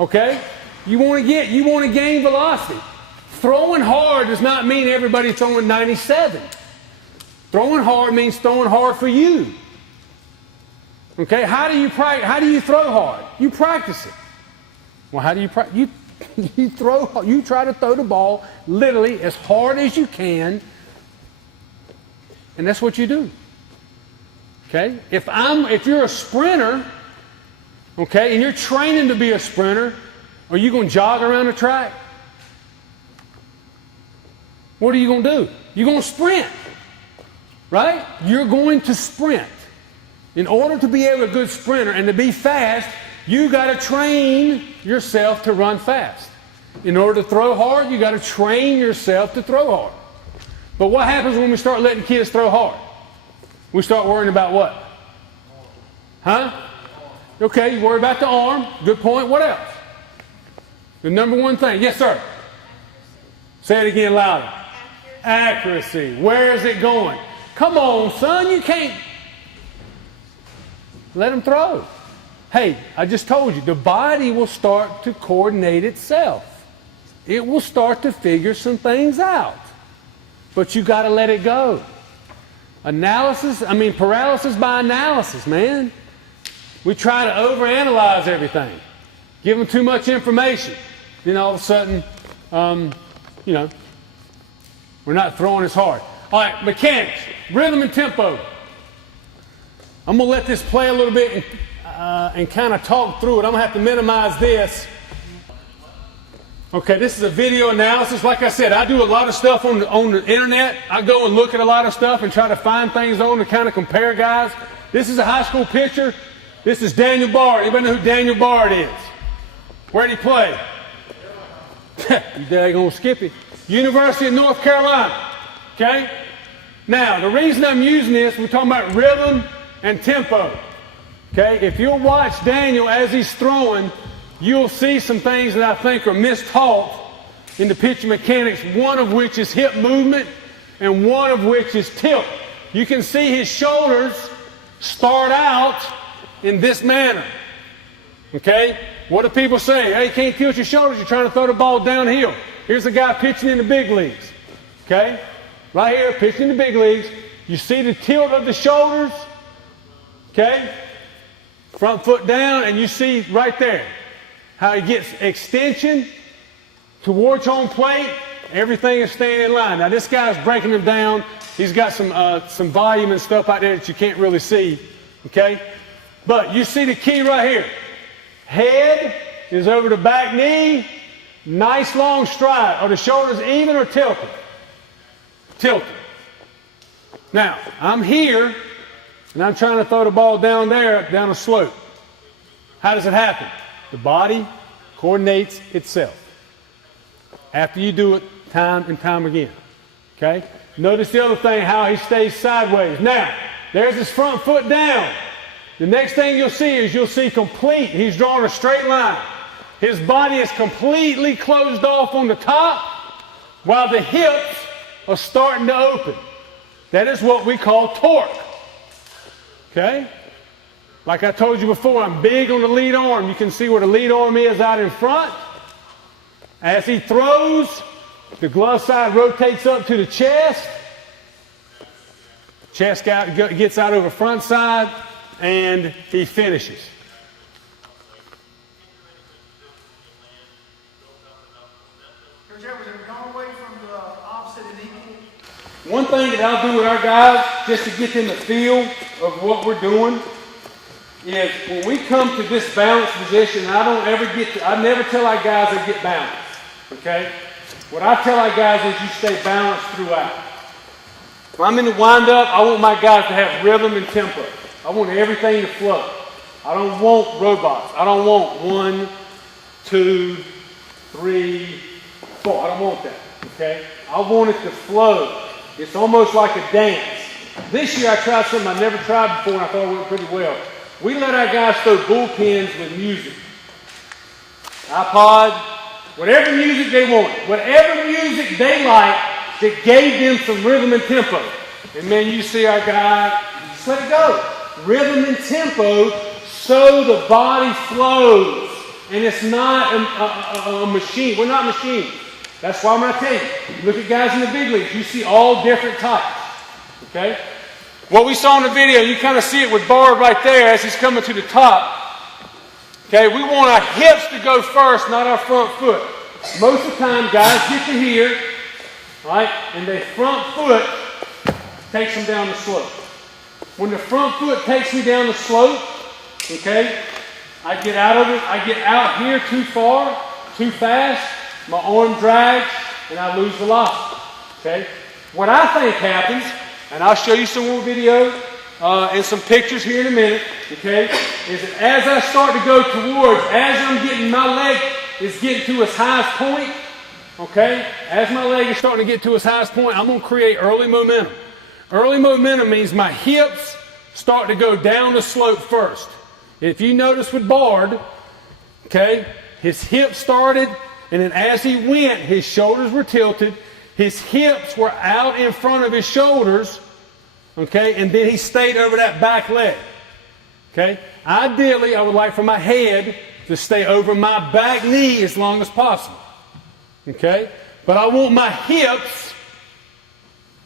Okay, you want to gain velocity. Throwing hard does not mean everybody throwing 97. Throwing hard means throwing hard for you. Okay, how do you throw hard? You practice it. Well, how do you practice? You try to throw the ball literally as hard as you can, and that's what you do. Okay? If you're a sprinter, okay, and you're training to be a sprinter, are you going to jog around the track? What are you going to do? You're going to sprint. Right? You're going to sprint. In order to be a good sprinter and to be fast, you got to train yourself to run fast. In order to throw hard, you got to train yourself to throw hard. But what happens when we start letting kids throw hard? We start worrying about what? Huh? Okay, you worry about the arm. Good point. What else? The number one thing. Yes, sir. Say it again louder. Accuracy. Where is it going? Come on, son. You can't. Let them throw. Hey, I just told you, the body will start to coordinate itself. It will start to figure some things out. But you got to let it go. Paralysis by analysis, man. We try to overanalyze everything. Give them too much information. Then all of a sudden, we're not throwing as hard. All right, mechanics, rhythm and tempo. I'm going to let this play a little bit and kind of talk through it. I'm going to have to minimize this. Okay, this is a video analysis. Like I said, I do a lot of stuff on the internet. I go and look at a lot of stuff and try to find things on to kind of compare guys. This is a high school picture. This is Daniel Bard. Anybody know who Daniel Bard is? Where did he play? You daggone Skippy. University of North Carolina. Okay? Now, the reason I'm using this, we're talking about rhythm and tempo. Okay? If you'll watch Daniel as he's throwing, you'll see some things that I think are mistaught in the pitch mechanics, one of which is hip movement and one of which is tilt. You can see his shoulders start out in this manner. Okay? What do people say? Hey, you can't tilt your shoulders, you're trying to throw the ball downhill. Here's a guy pitching in the big leagues. Okay? Right here, pitching in the big leagues. You see the tilt of the shoulders. Okay? Front foot down, and you see right there how he gets extension towards home plate. Everything is staying in line. Now this guy's breaking them down. He's got some volume and stuff out there that you can't really see. Okay? But you see the key right here. Head is over the back knee. Nice long stride. Are the shoulders even or tilted? Tilted. Now, I'm here, and I'm trying to throw the ball down there, down a slope. How does it happen? The body coordinates itself. After you do it time and time again. Okay? Notice the other thing, how he stays sideways. Now, there's his front foot down. The next thing you'll see is you'll see complete, he's drawing a straight line. His body is completely closed off on the top while the hips are starting to open. That is what we call torque. Okay? Like I told you before, I'm big on the lead arm. You can see where the lead arm is out in front. As he throws, the glove side rotates up to the chest. Chest gets out over front side, and he finishes. Coach Edwards, have we gone away from the opposite and equal? One thing that I'll do with our guys, just to get them the feel of what we're doing, is when we come to this balanced position, I never tell our guys to get balanced, okay? What I tell our guys is you stay balanced throughout. When I'm in the wind-up, I want my guys to have rhythm and tempo. I want everything to flow. I don't want robots. I don't want 1, 2, 3, 4. I don't want that, okay? I want it to flow. It's almost like a dance. This year I tried something I never tried before and I thought it went pretty well. We let our guys throw bullpens with music. iPod, whatever music they wanted, whatever music they liked that gave them some rhythm and tempo. And then you see our guy, just let it go. Rhythm and tempo so the body flows. And it's not a machine. We're not machines. That's why I'm going to tell you. Look at guys in the big leagues. You see all different types. Okay? What we saw in the video, you kind of see it with Bard right there as he's coming to the top. Okay, we want our hips to go first, not our front foot. Most of the time, guys get to here, right, and their front foot takes them down the slope. When the front foot takes me down the slope, okay, I get out of it. I get out here too far, too fast. My arm drags, and I lose velocity. Okay, what I think happens. And I'll show you some more video and some pictures here in a minute, okay, is that as I start to go towards, as I'm getting, my leg is getting to its highest point, okay, as my leg is starting to get to its highest point, I'm going to create early momentum. Early momentum means my hips start to go down the slope first. If you notice with Bard, okay, his hips started, and then as he went, his shoulders were tilted. His hips were out in front of his shoulders, okay, and then he stayed over that back leg, okay. Ideally, I would like for my head to stay over my back knee as long as possible, okay. But I want my hips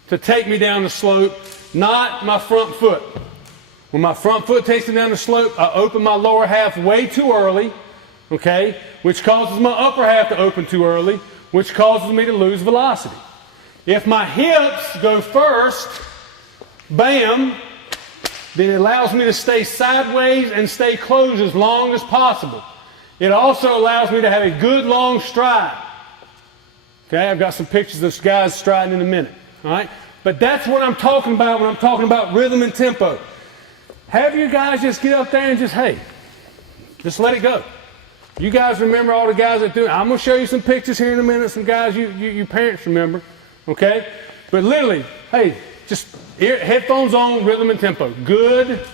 to take me down the slope, not my front foot. When my front foot takes me down the slope, I open my lower half way too early, okay, which causes my upper half to open too early, which causes me to lose velocity. If my hips go first, bam, then it allows me to stay sideways and stay closed as long as possible. It also allows me to have a good long stride. Okay, I've got some pictures of guys striding in a minute. All right, but that's what I'm talking about when I'm talking about rhythm and tempo. Have you guys just get up there and just, hey, just let it go. You guys remember all the guys that do it. I'm going to show you some pictures here in a minute, some guys you parents remember, okay? But literally, hey, just headphones on, rhythm and tempo. Good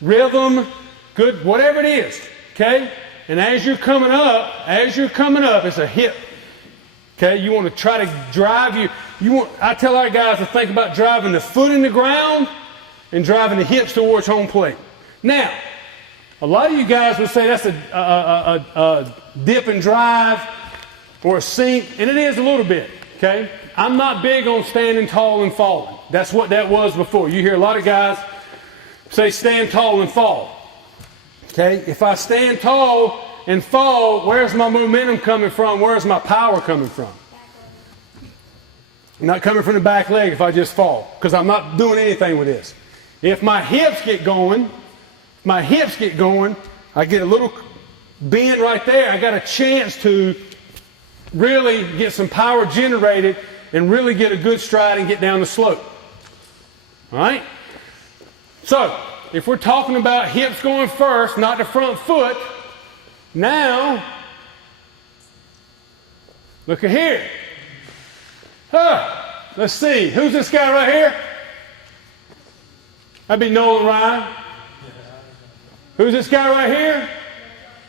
rhythm, good, whatever it is, okay? And as you're coming up, it's a hip, okay? You want to try to drive I tell our guys to think about driving the foot in the ground and driving the hips towards home plate. Now, a lot of you guys would say that's a dip and drive or a sink, and it is a little bit, okay? I'm not big on standing tall and falling. That's what that was before. You hear a lot of guys say stand tall and fall, okay? If I stand tall and fall, where's my momentum coming from? Where's my power coming from? Not coming from the back leg if I just fall, because I'm not doing anything with this. If my hips get going, I get a little bend right there. I got a chance to really get some power generated and really get a good stride and get down the slope. All right? So, if we're talking about hips going first, not the front foot, now, look at here. Let's see. Who's this guy right here? That'd be Nolan Ryan. Who's this guy right here?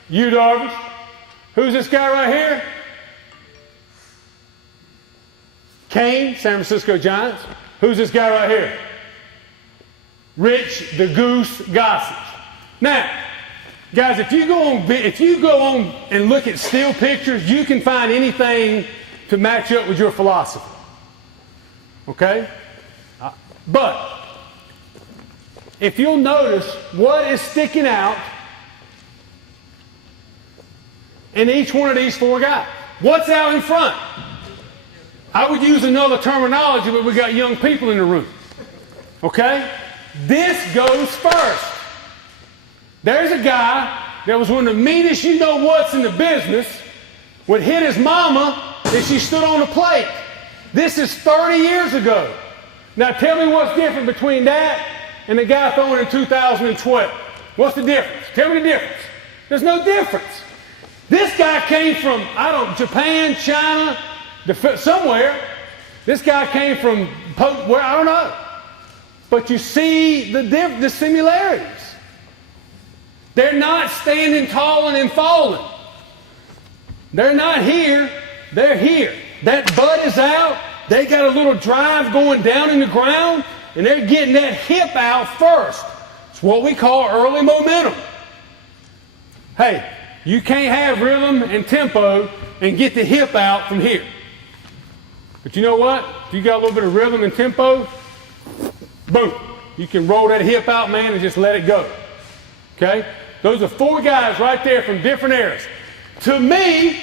Yu Darvish. Who's this guy right here? Kane, San Francisco Giants. Who's this guy right here? Rich the Goose Gossage. Now, guys, if you go on and look at still pictures, you can find anything to match up with your philosophy. Okay? But if you'll notice what is sticking out in each one of these four guys, what's out in front? I would use another terminology, but we got young people in the room. Okay? This goes first. There's a guy that was one of the meanest you-know-whats in the business, would hit his mama if she stood on the plate. This is 30 years ago. Now tell me what's different between that and the guy throwing in 2012. What's the difference? Tell me the difference. There's no difference. This guy came from, Japan, China, somewhere. This guy came from, where, I don't know. But you see the similarities. They're not standing tall and falling. They're not here. They're here. That butt is out. They got a little drive going down in the ground, and they're getting that hip out first. It's what we call early momentum. Hey, you can't have rhythm and tempo and get the hip out from here. But you know what? If you got a little bit of rhythm and tempo, boom, you can roll that hip out, man, and just let it go. Okay? Those are four guys right there from different eras. To me,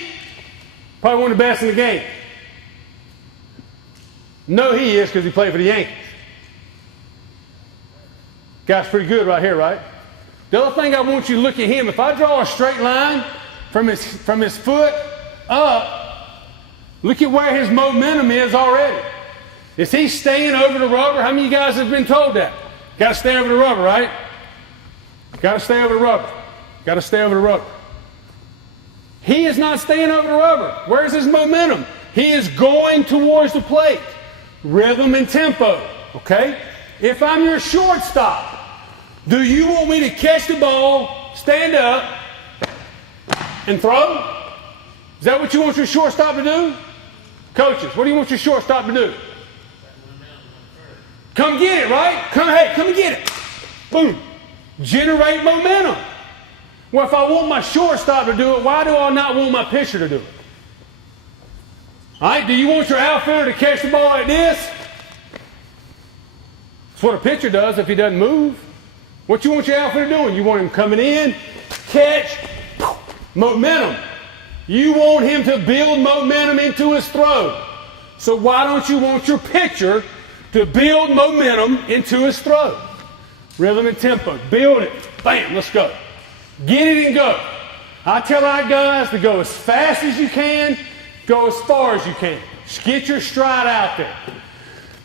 probably one of the best in the game. No, he is, because he played for the Yankees. Guy's pretty good right here, right? The other thing I want you to look at him, if I draw a straight line from his foot up, look at where his momentum is already. Is he staying over the rubber? How many of you guys have been told that? Got to stay over the rubber, right? Got to stay over the rubber. Got to stay over the rubber. He is not staying over the rubber. Where's his momentum? He is going towards the plate. Rhythm and tempo. Okay? If I'm your shortstop, do you want me to catch the ball, stand up, and throw? Is that what you want your shortstop to do? Coaches, what do you want your shortstop to do? Come get it, right? Come and get it. Boom. Generate momentum. Well, if I want my shortstop to do it, why do I not want my pitcher to do it? All right, do you want your outfielder to catch the ball like this? That's what a pitcher does if he doesn't move. What you want your outfielder doing? You want him coming in, catch, momentum. You want him to build momentum into his throw. So why don't you want your pitcher to build momentum into his throw? Rhythm and tempo. Build it. Bam, let's go. Get it and go. I tell our guys to go as fast as you can, go as far as you can. Just get your stride out there.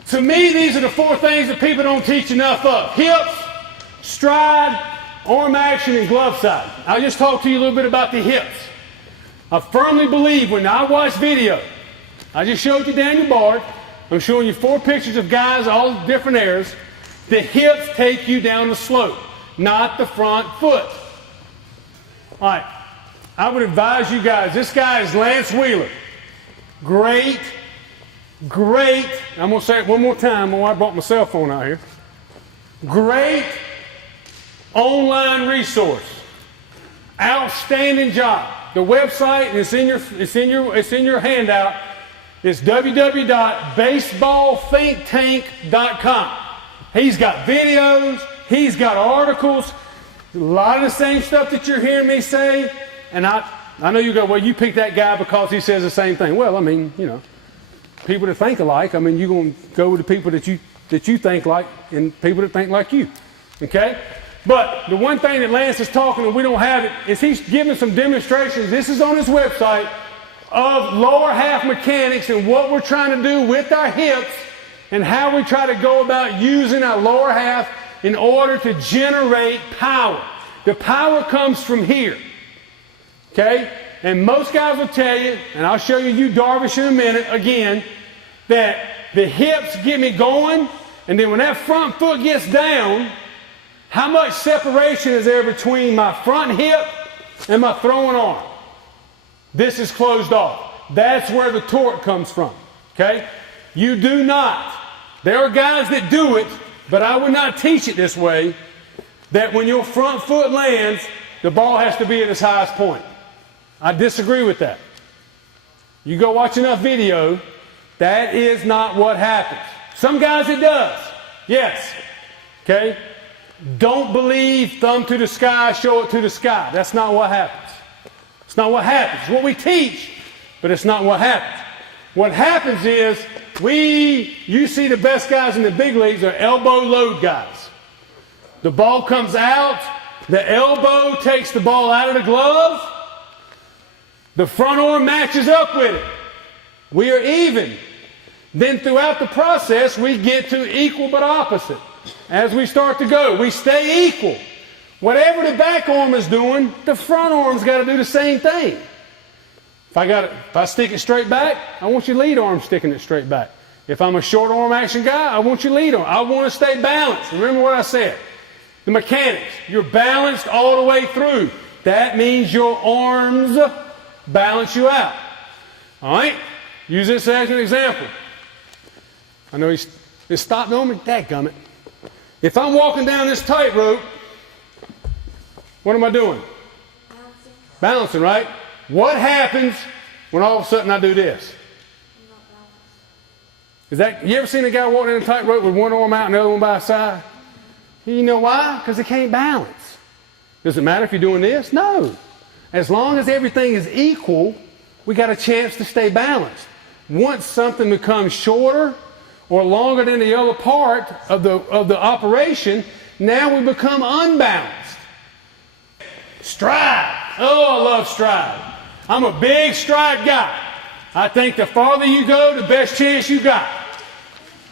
To me, these are the four things that people don't teach enough of. Hips, stride, arm action, and glove side. I'll just talk to you a little bit about the hips. I firmly believe when I watch video, I just showed you Daniel Bard. I'm showing you four pictures of guys, all different eras. The hips take you down the slope, not the front foot. All right, I would advise you guys, this guy is Lance Wheeler. Great. I'm going to say it one more time while I brought my cell phone out here. Great online resource. Outstanding job. The website, and it's in your handout, is www.baseballthinktank.com. He's got videos, he's got articles, a lot of the same stuff that you're hearing me say, and I know you go, well, you picked that guy because he says the same thing. Well, I mean, you know, people that think alike, I mean, you're going to go with the people that you think like and people that think like you, okay? But the one thing that Lance is talking, and we don't have it, is he's giving some demonstrations. This is on his website of lower half mechanics and what we're trying to do with our hips and how we try to go about using our lower half in order to generate power. The power comes from here, okay? And most guys will tell you, and I'll show you Darvish in a minute again, that the hips get me going And then when that front foot gets down, how much separation is there between my front hip and my throwing arm? This is closed off. That's where the torque comes from. Okay? You do not. There are guys that do it, but I would not teach it this way, that when your front foot lands, the ball has to be at its highest point. I disagree with that. You go watch enough video, that is not what happens. Some guys it does. Yes. Okay? Don't believe thumb to the sky, show it to the sky. That's not what happens. It's not what happens. It's what we teach, but it's not what happens. What happens is you see the best guys in the big leagues are elbow load guys. The ball comes out, the elbow takes the ball out of the glove, the front arm matches up with it. We are even. Then throughout the process, we get to equal but opposite. As we start to go, we stay equal. Whatever the back arm is doing, the front arm's got to do the same thing. If I stick it straight back, I want your lead arm sticking it straight back. If I'm a short arm action guy, I want your lead arm. I want to stay balanced. Remember what I said. The mechanics, you're balanced all the way through. That means your arms balance you out. All right? Use this as an example. I know he's stopped on me. Dadgummit. If I'm walking down this tightrope, what am I doing? Balancing, right? What happens when all of a sudden I do this? You ever seen a guy walking in a tightrope with one arm out and the other one by his side? You know why? Because they can't balance. Does it matter if you're doing this? No. As long as everything is equal, we got a chance to stay balanced. Once something becomes shorter or longer than the other part of the operation, now we become unbalanced. Stride. Oh, I love stride. I'm a big stride guy. I think the farther you go, the best chance you got.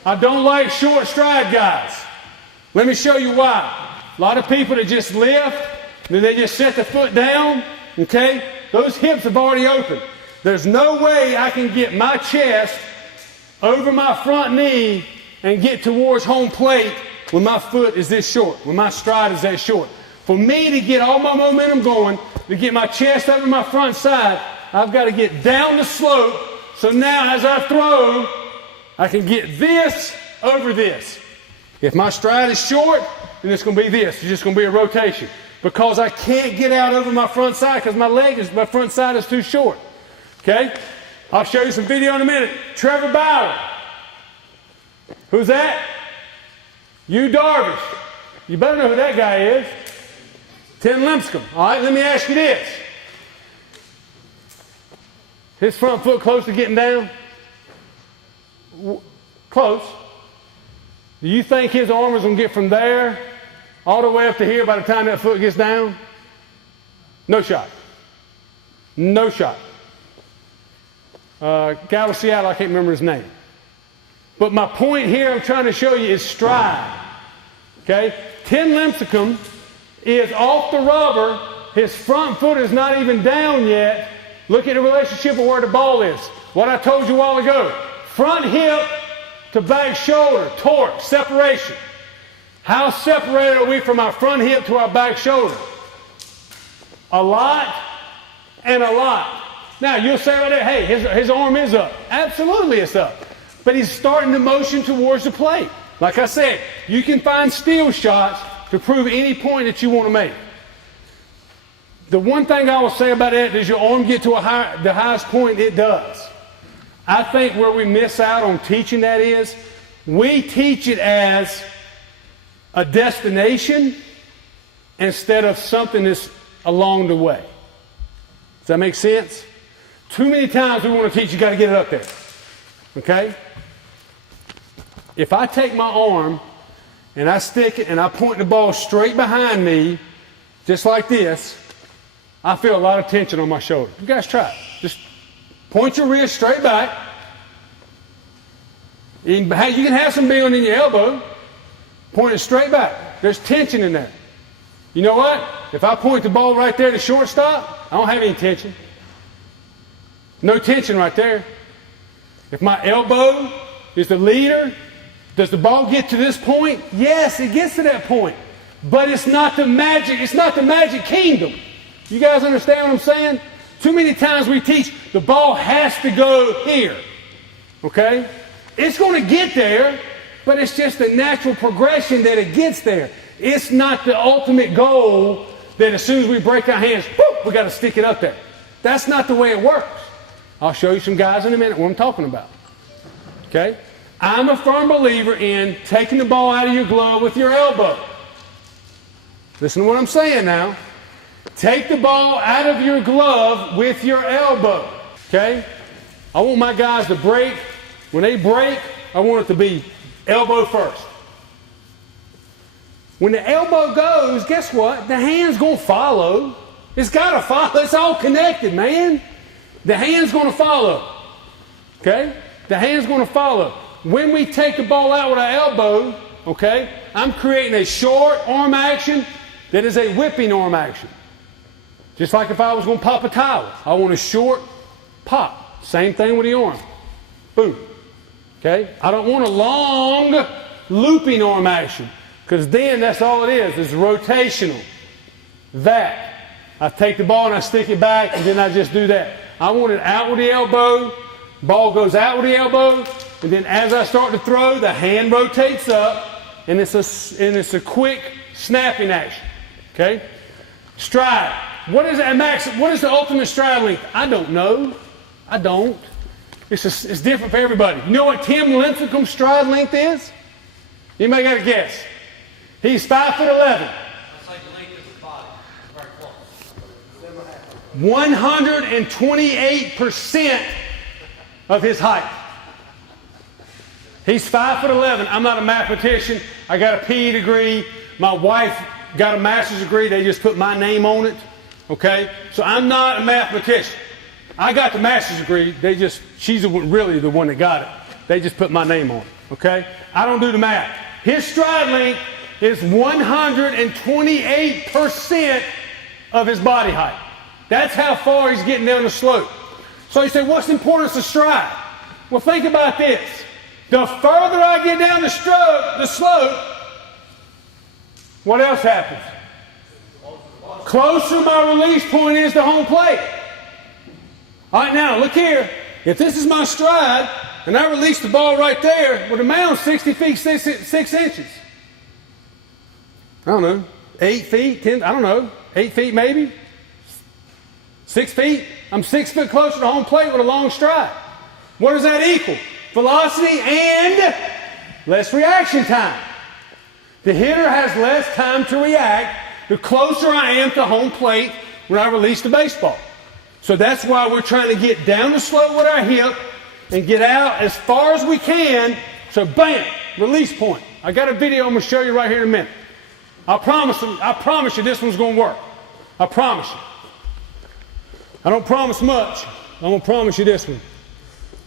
I don't like short stride guys. Let me show you why. A lot of people that just lift, then they just set the foot down, okay? Those hips have already opened. There's no way I can get my chest over my front knee and get towards home plate when my foot is this short, when my stride is that short. For me to get all my momentum going, to get my chest over my front side, I've got to get down the slope. So now as I throw, I can get this over this. If my stride is short, then it's going to be this. It's just going to be a rotation. Because I can't get out over my front side because my front side is too short. Okay? I'll show you some video in a minute. Trevor Bauer. Who's that? Yu Darvish. You better know who that guy is. Tim Lincecum. All right, let me ask you this. His front foot close to getting down? Close. Do you think his arm is going to get from there all the way up to here by the time that foot gets down? No shot. No shot. Guy with Seattle, I can't remember his name. But my point here I'm trying to show you is stride. Okay? Tim Lincecum is off the rubber. His front foot is not even down yet. Look at the relationship of where the ball is. What I told you a while ago. Front hip to back shoulder, torque, separation. How separated are we from our front hip to our back shoulder? A lot and a lot. Now, you'll say right there, hey, his arm is up. Absolutely it's up. But he's starting to motion towards the plate. Like I said, you can find steal shots to prove any point that you want to make. The one thing I will say about that, does your arm get to the highest point? It does. I think where we miss out on teaching that is, we teach it as a destination instead of something that's along the way. Does that make sense? Too many times we want to teach you got to get it up there. Okay? If I take my arm and I stick it and I point the ball straight behind me, just like this, I feel a lot of tension on my shoulder. You guys try it. Just point your wrist straight back. You can have some bend in your elbow. Point it straight back. There's tension in there. You know what? If I point the ball right there to shortstop, I don't have any tension. No tension right there. If my elbow is the leader Does the ball get to this point? Yes, it gets to that point. But it's not the magic kingdom. You guys understand what I'm saying? Too many times we teach the ball has to go here. Okay? It's going to get there, but it's just a natural progression that it gets there. It's not the ultimate goal that as soon as we break our hands, whoop, we got to stick it up there. That's not the way it works. I'll show you some guys in a minute what I'm talking about. Okay? I'm a firm believer in taking the ball out of your glove with your elbow. Listen to what I'm saying now. Take the ball out of your glove with your elbow. Okay? I want my guys to break. When they break, I want it to be elbow first. When the elbow goes, guess what? The hand's going to follow. It's got to follow. It's all connected, man. The hand's going to follow. Okay? The hand's going to follow. When we take the ball out with our elbow, okay, I'm creating a short arm action that is a whipping arm action. Just like if I was going to pop a towel. I want a short pop. Same thing with the arm. Boom. Okay? I don't want a long looping arm action. Because then that's all it is. It's rotational. That. I take the ball and I stick it back and then I just do that. I want it out with the elbow. Ball goes out with the elbow. And then as I start to throw, the hand rotates up. And it's a quick snapping action. Okay? Stride. What is that, Max? What is the ultimate stride length? I don't know. I don't. It's different for everybody. You know what Tim Linthicum's stride length is? Anybody got a guess? He's 5'11". That's like the length of his body. Very close. 128% of his height. He's 5'11". I'm not a mathematician. I got a PE degree. My wife got a master's degree. They just put my name on it. Okay? So I'm not a mathematician. I got the master's degree. She's really the one that got it. They just put my name on it. Okay? I don't do the math. His stride length is 128% of his body height. That's how far he's getting down the slope. So you say, what's the importance of stride? Well, think about this. The further I get down the slope, what else happens? Closer my release point is to home plate. All right, now, look here. If this is my stride, and I release the ball right there, well, the mound's 60 feet, 6 inches. I don't know, 8 feet, 10, I don't know, 8 feet maybe? 6 feet? I'm 6 foot closer to home plate with a long stride. What does that equal? Velocity and less reaction time. The hitter has less time to react the closer I am to home plate when I release the baseball. So that's why we're trying to get down the slope with our hip and get out as far as we can. So bam, release point. I got a video I'm going to show you right here in a minute. I promise you this one's going to work. I promise you. I don't promise much. I'm going to promise you this one.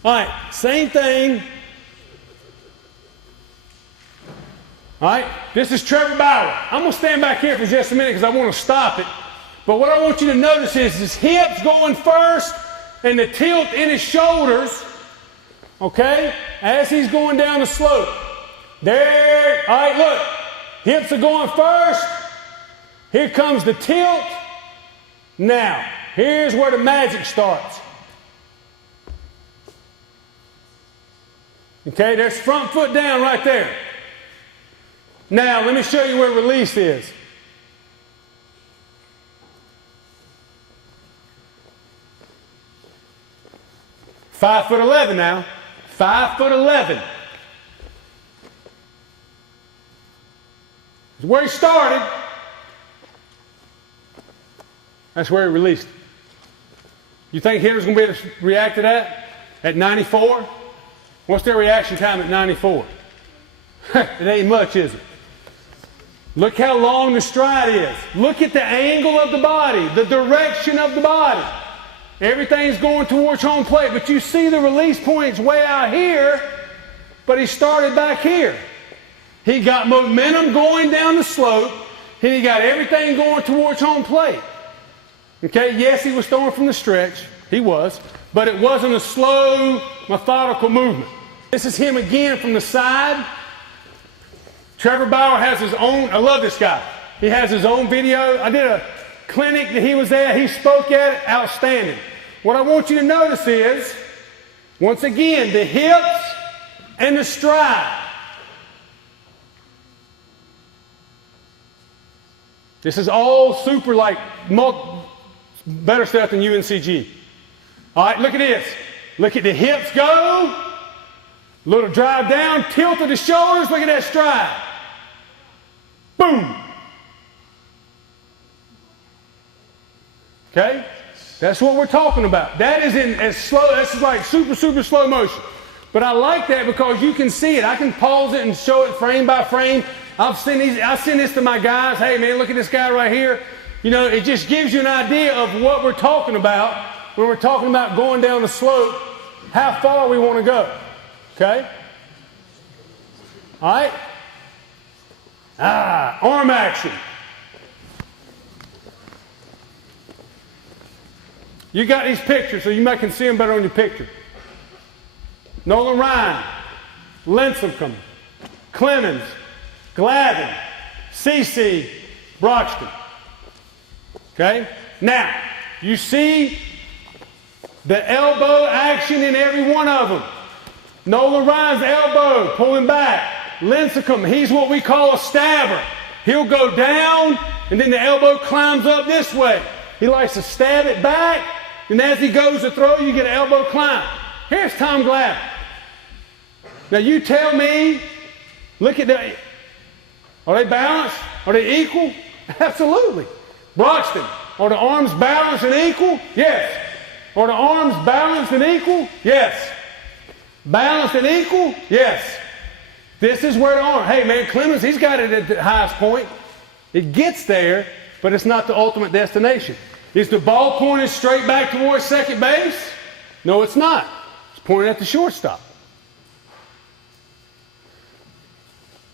All right, same thing. All right, this is Trevor Bauer. I'm going to stand back here for just a minute because I want to stop it. But what I want you to notice is his hips going first and the tilt in his shoulders, okay, as he's going down the slope. There, all right, look. Hips are going first. Here comes the tilt. Now, here's where the magic starts. Okay, there's front foot down right there. Now, let me show you where release is. 5'11" now. 5'11". That's where he started. That's where he released. You think hitters going to be able to react to that at 94? What's their reaction time at 94? It ain't much, is it? Look how long the stride is. Look at the angle of the body, the direction of the body. Everything's going towards home plate, but you see the release point's way out here, but he started back here. He got momentum going down the slope, and he got everything going towards home plate. Okay, yes, he was throwing from the stretch. He was. But it wasn't a slow, methodical movement. This is him again from the side. Trevor Bauer has his own, I love this guy. He has his own video. I did a clinic that he was at. He spoke at it, outstanding. What I want you to notice is, once again, the hips and the stride. This is all super like better stuff than UNCG. All right, look at this. Look at the hips go. Little drive down, tilt of the shoulders. Look at that stride. Boom. Okay? That's what we're talking about. That is in as slow, that's like super, super slow motion. But I like that because you can see it. I can pause it and show it frame by frame. I send this to my guys. Hey man, look at this guy right here. You know, it just gives you an idea of what we're talking about when we're talking about going down the slope, how far we want to go. Okay? All right? Arm action. You got these pictures, so you might can see them better on your picture. Nolan Ryan, Lincecum, Clemens, Glavin, CC, Broxton. Okay? Now, you see the elbow action in every one of them. Nolan Ryan's elbow, pulling back. Lincecum, he's what we call a stabber. He'll go down, and then the elbow climbs up this way. He likes to stab it back, and as he goes to throw, you get an elbow climb. Here's Tom Glavin. Now you tell me, look at that. Are they balanced? Are they equal? Absolutely. Broxton, are the arms balanced and equal? Yes. Are the arms balanced and equal? Yes. Balanced and equal? Yes. This is where the arm, hey man, Clemens, he's got it at the highest point. It gets there, but it's not the ultimate destination. Is the ball pointed straight back towards second base? No, it's not. It's pointed at the shortstop.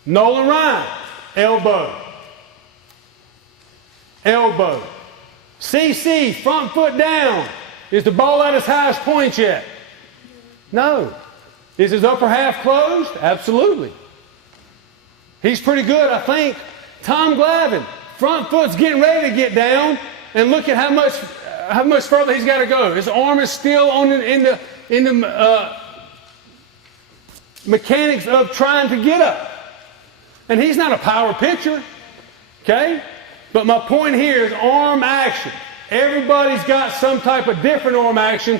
Nolan Ryan, elbow. Elbow. CC, front foot down. Is the ball at its highest point yet? No. Is his upper half closed? Absolutely. He's pretty good, I think. Tom Glavin, front foot's getting ready to get down, and look at how much further he's got to go. His arm is still on in the mechanics of trying to get up. And he's not a power pitcher, okay? But my point here is arm action. Everybody's got some type of different arm action,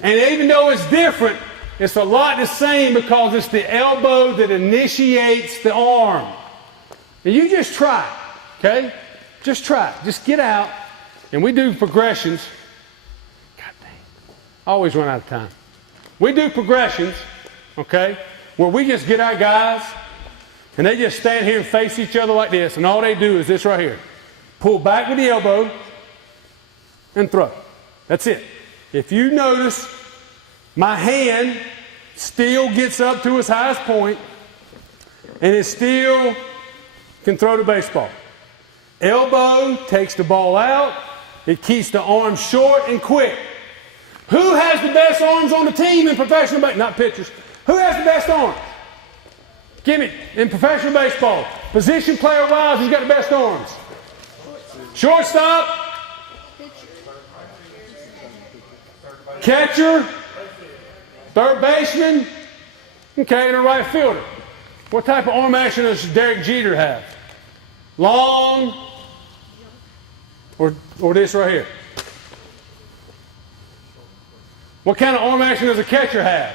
and even though it's different, it's a lot the same because it's the elbow that initiates the arm. And you just try it, okay? Just try it. Just get out, and we do progressions. God dang. I always run out of time. We do progressions, okay, where we just get our guys, and they just stand here and face each other like this, and all they do is this right here. Pull back with the elbow and throw. That's it. If you notice, my hand still gets up to its highest point, and it still can throw the baseball. Elbow takes the ball out. It keeps the arm short and quick. Who has the best arms on the team in professional baseball? Not pitchers. Who has the best arms? Give me, in professional baseball, position player-wise, who's got the best arms? Shortstop. Catcher. Third baseman. Okay, and a right fielder. What type of arm action does Derek Jeter have? Long. Or this right here. What kind of arm action does a catcher have?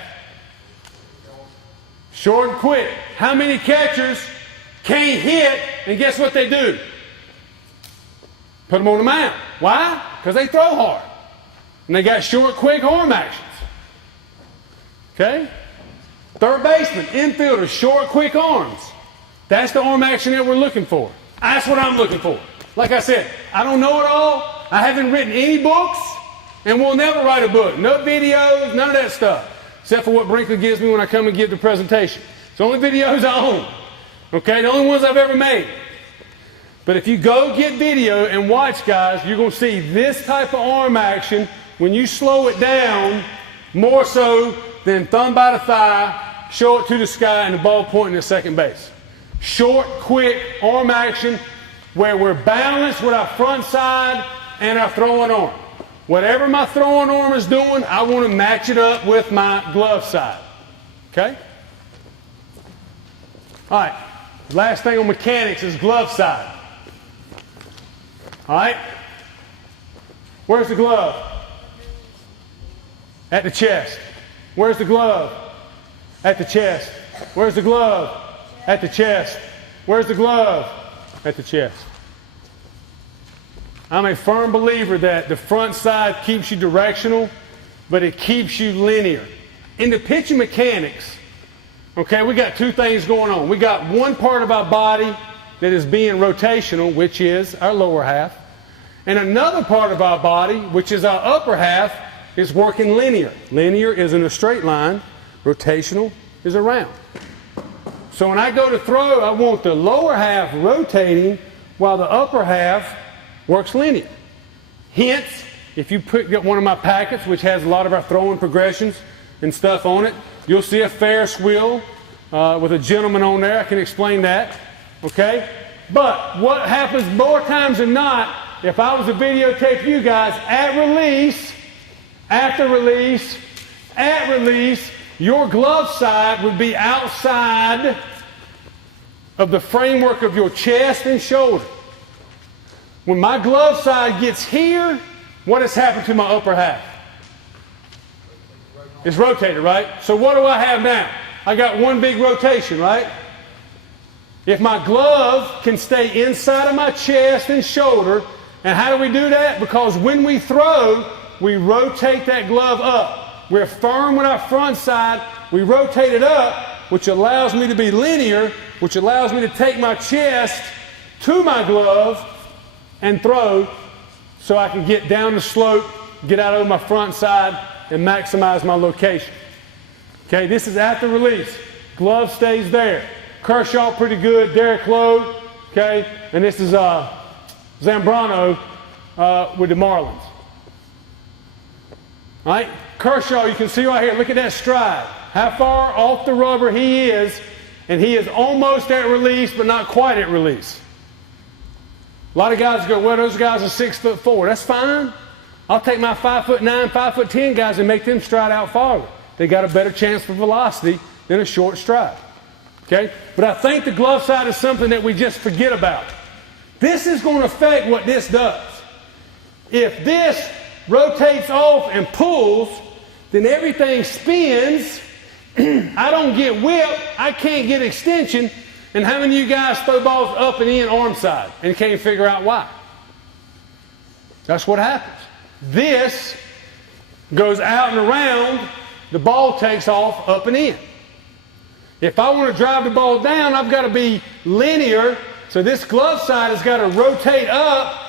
Short and quick. How many catchers can't hit, and guess what they do? Put them on the mound. Why? Because they throw hard. And they got short, quick arm actions. Okay? Third baseman, infielder, short, quick arms. That's the arm action that we're looking for. That's what I'm looking for. Like I said, I don't know it all. I haven't written any books, and we'll never write a book. No videos, none of that stuff. Except for what Brinkley gives me when I come and give the presentation. It's the only videos I own. Okay? The only ones I've ever made. But if you go get video and watch, guys, you're going to see this type of arm action when you slow it down more so than thumb by the thigh, show it to the sky, and the ball pointing to second base. Short, quick arm action where we're balanced with our front side and our throwing arm. Whatever my throwing arm is doing, I want to match it up with my glove side. Okay? All right. Last thing on mechanics is glove side. All right? Where's the glove? At the chest. Where's the glove? At the chest. Where's the glove? At the chest. Where's the glove? At the chest. I'm a firm believer that the front side keeps you directional, but it keeps you linear. In the pitching mechanics, okay, we got two things going on. We got one part of our body that is being rotational, which is our lower half, and another part of our body, which is our upper half, is working linear. Linear is in a straight line. Rotational is around. So when I go to throw, I want the lower half rotating while the upper half works linear. Hence, if you get one of my packets, which has a lot of our throwing progressions and stuff on it, you'll see a Ferris wheel with a gentleman on there. I can explain that. Okay? But what happens more times than not, if I was to videotape you guys at release, after release, at release, your glove side would be outside of the framework of your chest and shoulder. When my glove side gets here, what has happened to my upper half? It's rotated, right? So what do I have now? I got one big rotation, right? If my glove can stay inside of my chest and shoulder, and how do we do that? Because when we throw, we rotate that glove up. We're firm with our front side. We rotate it up, which allows me to be linear, which allows me to take my chest to my glove and throw so I can get down the slope, get out over my front side, and maximize my location. Okay, this is after release. Glove stays there. Kershaw pretty good. Derek Lowe, okay, and this is Zambrano with the Marlins. All right, Kershaw, you can see right here, look at that stride. How far off the rubber he is, and he is almost at release, but not quite at release. A lot of guys go, well, those guys are 6'4". That's fine. I'll take my 5'9", 5'10" guys and make them stride out farther. They got a better chance for velocity than a short stride. Okay? But I think the glove side is something that we just forget about. This is going to affect what this does. If this rotates off and pulls, then everything spins. I don't get whip. I can't get extension. And how many of you guys throw balls up and in arm side and can't figure out why? That's what happens. This goes out and around. The ball takes off up and in. If I want to drive the ball down, I've got to be linear. So this glove side has got to rotate up.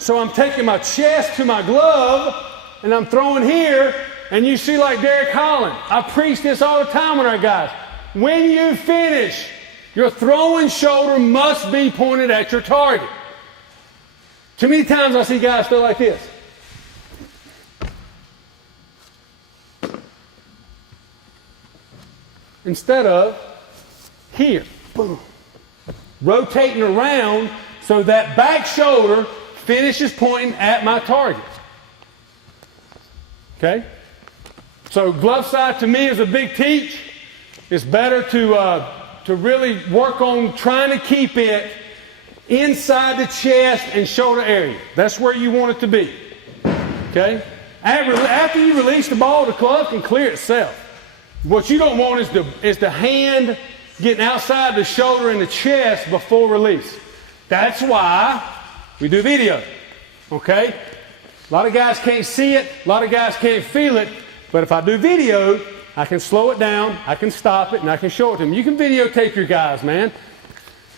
So I'm taking my chest to my glove, and I'm throwing here, and you see like Derek Holland. I preach this all the time with our guys. When you finish, your throwing shoulder must be pointed at your target. Too many times I see guys throw like this. Instead of here. Boom. Rotating around so that back shoulder finishes pointing at my target. Okay? So glove side to me is a big teach. It's better to really work on trying to keep it inside the chest and shoulder area. That's where you want it to be. Okay? After you release the ball, the glove can clear itself. What you don't want is the hand getting outside the shoulder and the chest before release. That's why we do video. Okay? A lot of guys can't see it. A lot of guys can't feel it. But if I do video, I can slow it down, I can stop it, and I can show it to them. You can videotape your guys, man.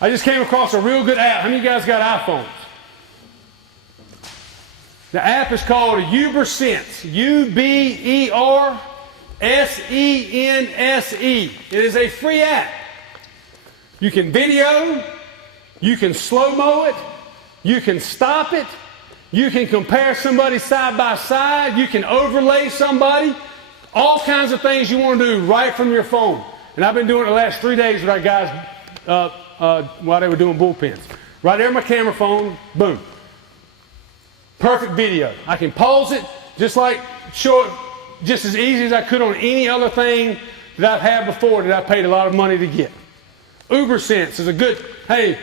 I just came across a real good app. How many of you guys got iPhones? The app is called UberSense. UberSense. It is a free app. You can video, you can slow-mo it, you can stop it, you can compare somebody side by side, you can overlay somebody, all kinds of things you want to do right from your phone. And I've been doing it the last 3 days with our guys while they were doing bullpens. Right there, my camera phone, boom. Perfect video. I can pause it just just as easy as I could on any other thing that I've had before that I paid a lot of money to get. UberSense is a good, hey,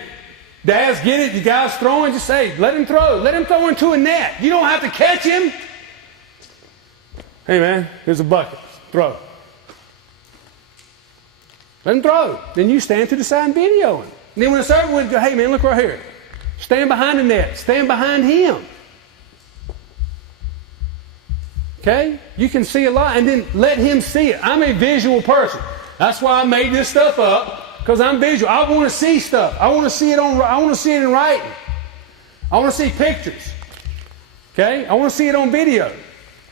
dads get it, the guy's throwing, just say, let him throw. Let him throw into a net. You don't have to catch him. Hey man, here's a bucket, throw. Let him throw. Then you stand to the side and video him. And then when it's over with, go, hey man, look right here. Stand behind the net, stand behind him. Okay? You can see a lot, and then let him see it. I'm a visual person. That's why I made this stuff up, because I'm visual. I want to see stuff. I want to see it in writing. I want to see pictures. Okay? I want to see it on video.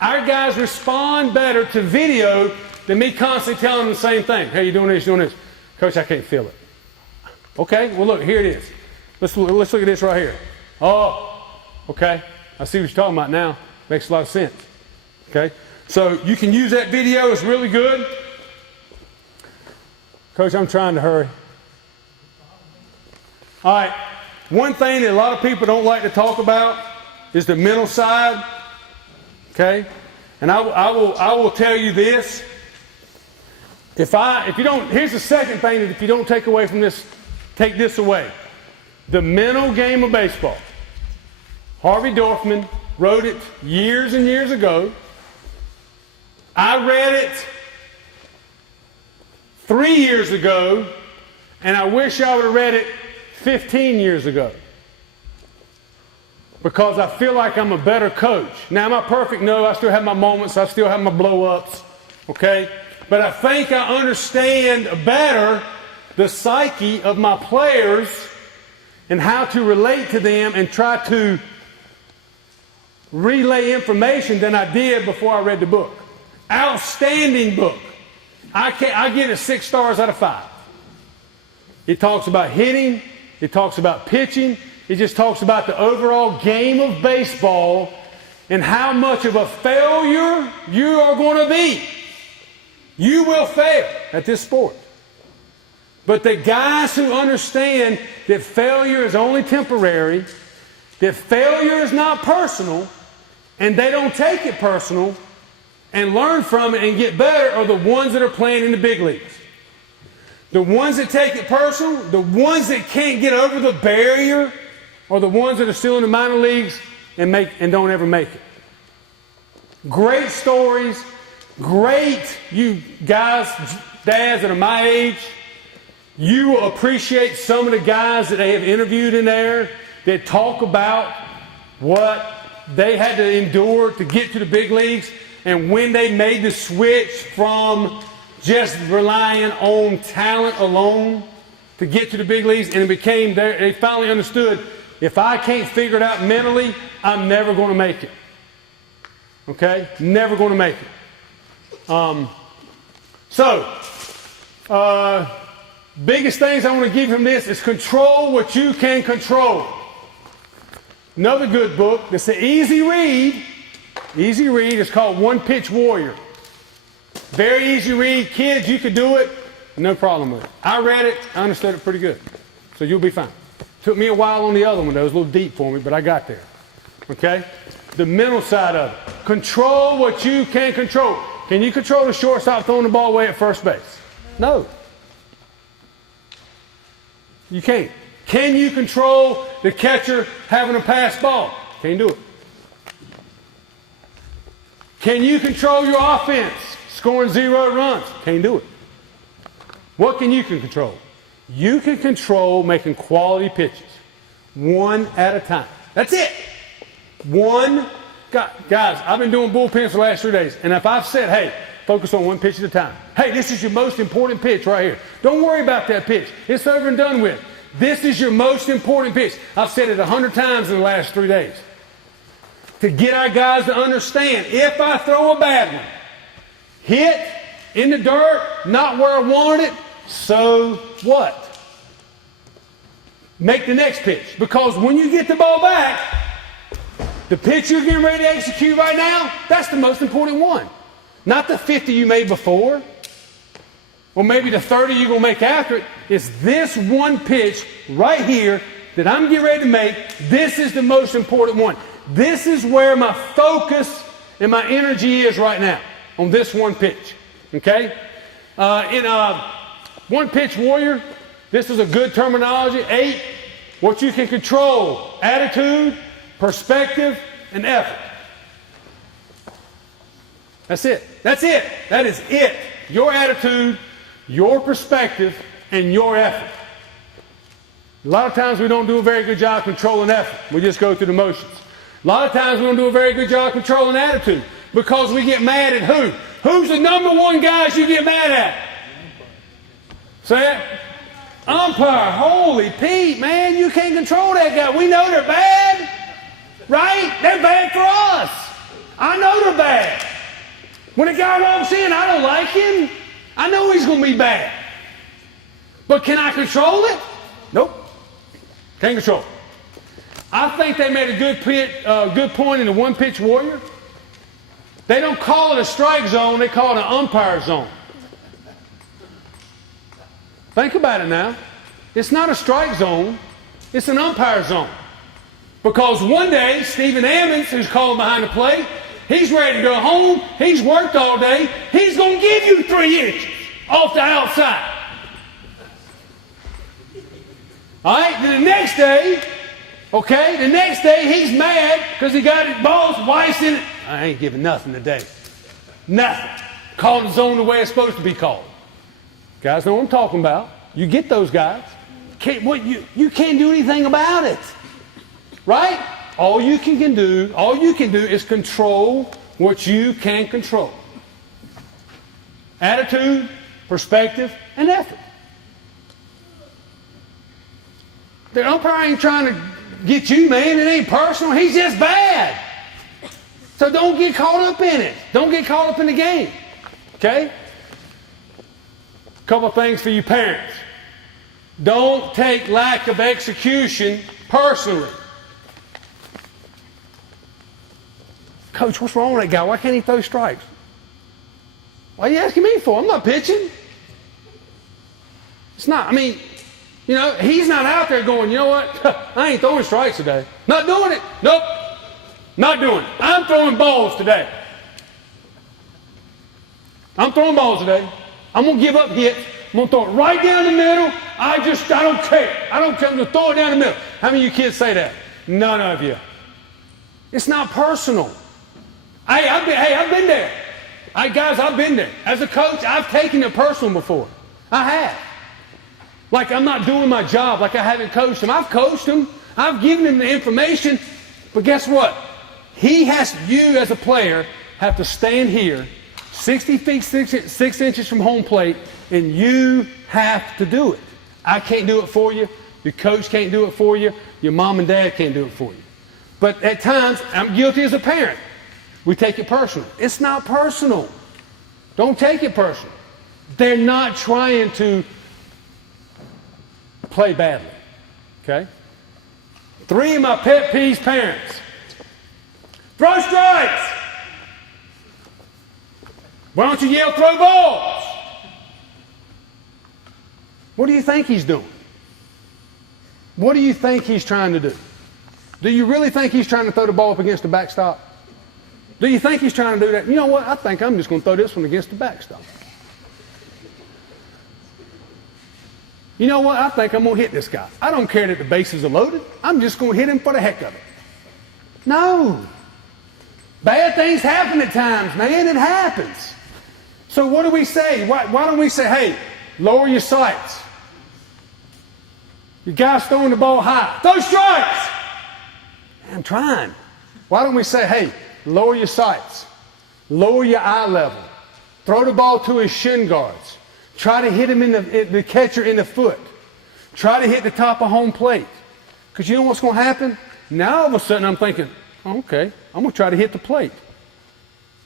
Our guys respond better to video than me constantly telling them the same thing. Hey, you're doing this, you're doing this. Coach, I can't feel it. Okay? Well, look, here it is. Let's look at this right here. Oh, okay. I see what you're talking about now. Makes a lot of sense. Okay? So you can use that video. It's really good. Coach, I'm trying to hurry. All right. One thing that a lot of people don't like to talk about is the mental side. Okay? And I will tell you this. If you don't, here's the second thing that if you don't take away from this, take this away. The mental game of baseball. Harvey Dorfman wrote it years and years ago. I read it 3 years ago, and I wish I would have read it 15 years ago. Because I feel like I'm a better coach. Now, am I perfect? No, I still have my moments. I still have my blow-ups. Okay? But I think I understand better the psyche of my players and how to relate to them and try to relay information than I did before I read the book. Outstanding book. I give it 6 stars out of 5. It talks about hitting. It talks about pitching. It just talks about the overall game of baseball and how much of a failure you are going to be. You will fail at this sport. But the guys who understand that failure is only temporary, that failure is not personal, and they don't take it personal and learn from it and get better are the ones that are playing in the big leagues. The ones that take it personal, the ones that can't get over the barrier, are the ones that are still in the minor leagues and don't ever make it. Great stories, great, you guys, dads that are my age, you will appreciate some of the guys that they have interviewed in there that talk about what they had to endure to get to the big leagues and when they made the switch from just relying on talent alone to get to the big leagues, and it became they finally understood, if I can't figure it out mentally, I'm never going to make it. Okay? Never going to make it. Biggest things I want to give from this is control what you can control. Another good book that's an easy read. Easy read. It's called One Pitch Warrior. Very easy read. Kids, you could do it. No problem with it. I read it. I understood it pretty good. So you'll be fine. Took me a while on the other one. That was a little deep for me, but I got there. Okay? The mental side of it. Control what you can control. Can you control the shortstop throwing the ball away at first base? No. You can't. Can you control the catcher having a pass ball? Can't do it. Can you control your offense scoring 0 runs? Can't do it. What can you control? You can control making quality pitches, one at a time. That's it. One. Guys, I've been doing bullpens for the last 3 days, and if I've said, hey, focus on one pitch at a time. Hey, this is your most important pitch right here. Don't worry about that pitch. It's over and done with. This is your most important pitch. I've said it 100 times in the last 3 days. To get our guys to understand, if I throw a bad one, hit in the dirt, not where I want it, so what? Make the next pitch. Because when you get the ball back, the pitch you're getting ready to execute right now, that's the most important one. Not the 50 you made before. or maybe the 30 you're going to make after it. It's this one pitch right here that I'm getting ready to make. This is the most important one. This is where my focus and my energy is right now, on this one pitch. Okay? In one pitch warrior, this is a good terminology. 8, what you can control: attitude, perspective, and effort. That's it. That's it. That is it. Your attitude, your perspective, and your effort. A lot of times we don't do a very good job controlling effort. We just go through the motions. A lot of times we don't do a very good job controlling attitude because we get mad at who? Who's the number one guys you get mad at? Say it. Umpire. Holy Pete, man, you can't control that guy. We know they're bad, right? They're bad for us. I know they're bad. When a guy walks in, I don't like him. I know he's going to be bad. But can I control it? Nope. Can't control it. I think they made a good point in the one-pitch warrior. They don't call it a strike zone. They call it an umpire zone. Think about it now. It's not a strike zone. It's an umpire zone. Because one day, Stephen Ammons, who's calling behind the plate, he's ready to go home. He's worked all day. He's going to give you 3 inches off the outside. All right? Then the next day, he's mad because he got his balls Weiss in it. I ain't giving nothing today. Nothing. Calling the zone the way it's supposed to be called. Guys know what I'm talking about. You get those guys. You can't do anything about it. Right? All you can do is control what you can control. Attitude, perspective, and effort. The umpire ain't trying to get you, man. It ain't personal. He's just bad. So don't get caught up in it. Don't get caught up in the game. Okay? Couple things for you parents. Don't take lack of execution personally. Coach, what's wrong with that guy? Why can't he throw strikes? What are you asking me for? I'm not pitching. It's not, he's not out there going, you know what? I ain't throwing strikes today. Not doing it. Nope. Not doing it. I'm throwing balls today. I'm throwing balls today. I'm going to give up hits. I'm going to throw it right down the middle. I don't care. I don't care. I'm going to throw it down the middle. How many of you kids say that? None of you. It's not personal. I've been there. Guys, I've been there. As a coach, I've taken it personal before. I have. Like I'm not doing my job, like I haven't coached him. I've coached him. I've given him the information. But guess what? You as a player have to stand here 60 feet, 6 inches from home plate, and you have to do it. I can't do it for you. Your coach can't do it for you. Your mom and dad can't do it for you. But at times, I'm guilty as a parent. We take it personal. It's not personal. Don't take it personal. They're not trying to play badly. Okay? 3 of my pet peeves, parents. Throw strikes. Why don't you yell throw balls? What do you think he's doing? What do you think he's trying to do? Do you really think he's trying to throw the ball up against the backstop? Do you think he's trying to do that? You know what? I think I'm just going to throw this one against the backstop. You know what? I think I'm going to hit this guy. I don't care that the bases are loaded. I'm just going to hit him for the heck of it. No. Bad things happen at times, man. It happens. So what do we say? Why don't we say, hey, lower your sights. Your guy's throwing the ball high. Throw strikes. I'm trying. Why don't we say, hey, lower your sights. Lower your eye level. Throw the ball to his shin guards. Try to hit him in the catcher in the foot. Try to hit the top of home plate. Because you know what's going to happen? Now all of a sudden I'm thinking, okay, I'm going to try to hit the plate.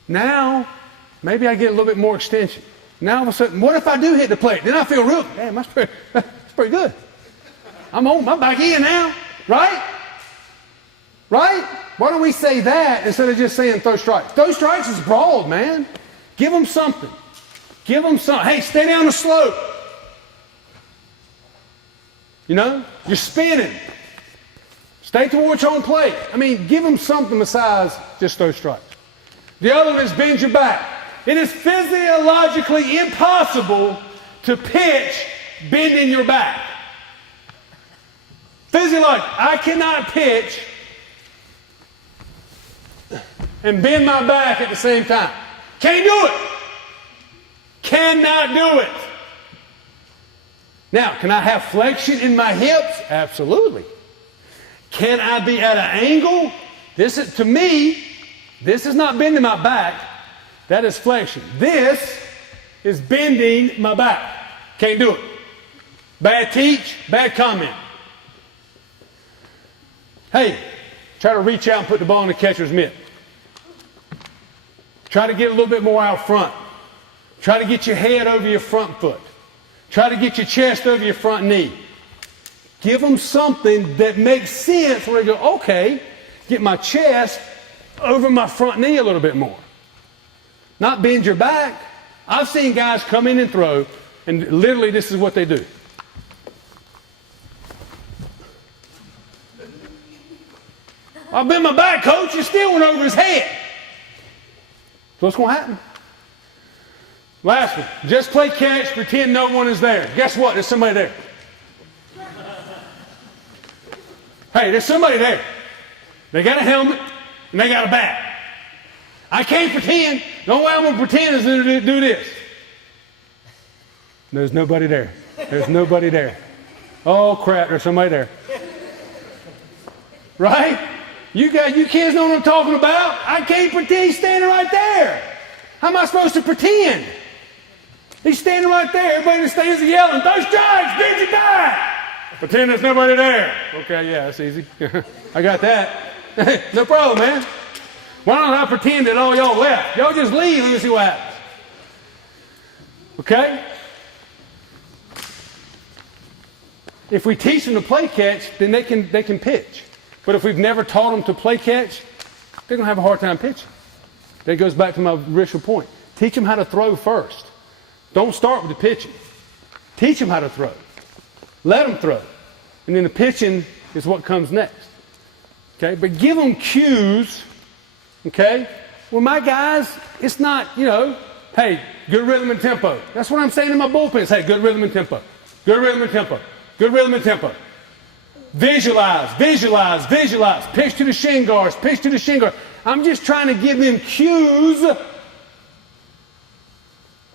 Now, maybe I get a little bit more extension. Now all of a sudden, what if I do hit the plate? Then I feel real, damn, that's pretty good. I'm back in now, right? Right? Why don't we say that instead of just saying throw strikes? Throw strikes is broad, man. Give them something. Give them some. Hey, stay down the slope. You know, you're spinning. Stay towards your own plate. I mean, give them something besides just throw strikes. The other one is bend your back. It is physiologically impossible to pitch bending your back. Physiologically, I cannot pitch and bend my back at the same time. Can't do it. Cannot do it. Now, can I have flexion in my hips? Absolutely. Can I be at an angle? This is, to me, this is not bending my back. That is flexion. This is bending my back. Can't do it. Bad teach, bad comment. Hey, try to reach out and put the ball in the catcher's mitt. Try to get a little bit more out front. Try to get your head over your front foot. Try to get your chest over your front knee. Give them something that makes sense where they go, okay, get my chest over my front knee a little bit more. Not bend your back. I've seen guys come in and throw, and literally this is what they do. I bent my back, coach. It still went over his head. So what's going to happen? Last one. Just play catch, pretend no one is there. Guess what? There's somebody there. Hey, there's somebody there. They got a helmet, and they got a bat. I can't pretend. The only way I'm going to pretend is to do this. There's nobody there. There's nobody there. Oh, crap, there's somebody there. Right? You kids know what I'm talking about. I can't pretend he's standing right there. How am I supposed to pretend? He's standing right there. Everybody in the stands is yelling, those strikes, bend your back. Pretend there's nobody there. Okay, yeah, that's easy. I got that. No problem, man. Why don't I pretend that all y'all left? Y'all just leave and see what happens. Okay? If we teach them to play catch, then they can pitch. But if we've never taught them to play catch, they're going to have a hard time pitching. That goes back to my original point. Teach them how to throw first. Don't start with the pitching. Teach them how to throw. Let them throw. And then the pitching is what comes next. Okay? But give them cues. Okay? Well, my guys, it's not, hey, good rhythm and tempo. That's what I'm saying in my bullpens. Hey, good rhythm and tempo. Good rhythm and tempo. Good rhythm and tempo. Visualize, visualize, visualize. Pitch to the shin guards, pitch to the shin guards. I'm just trying to give them cues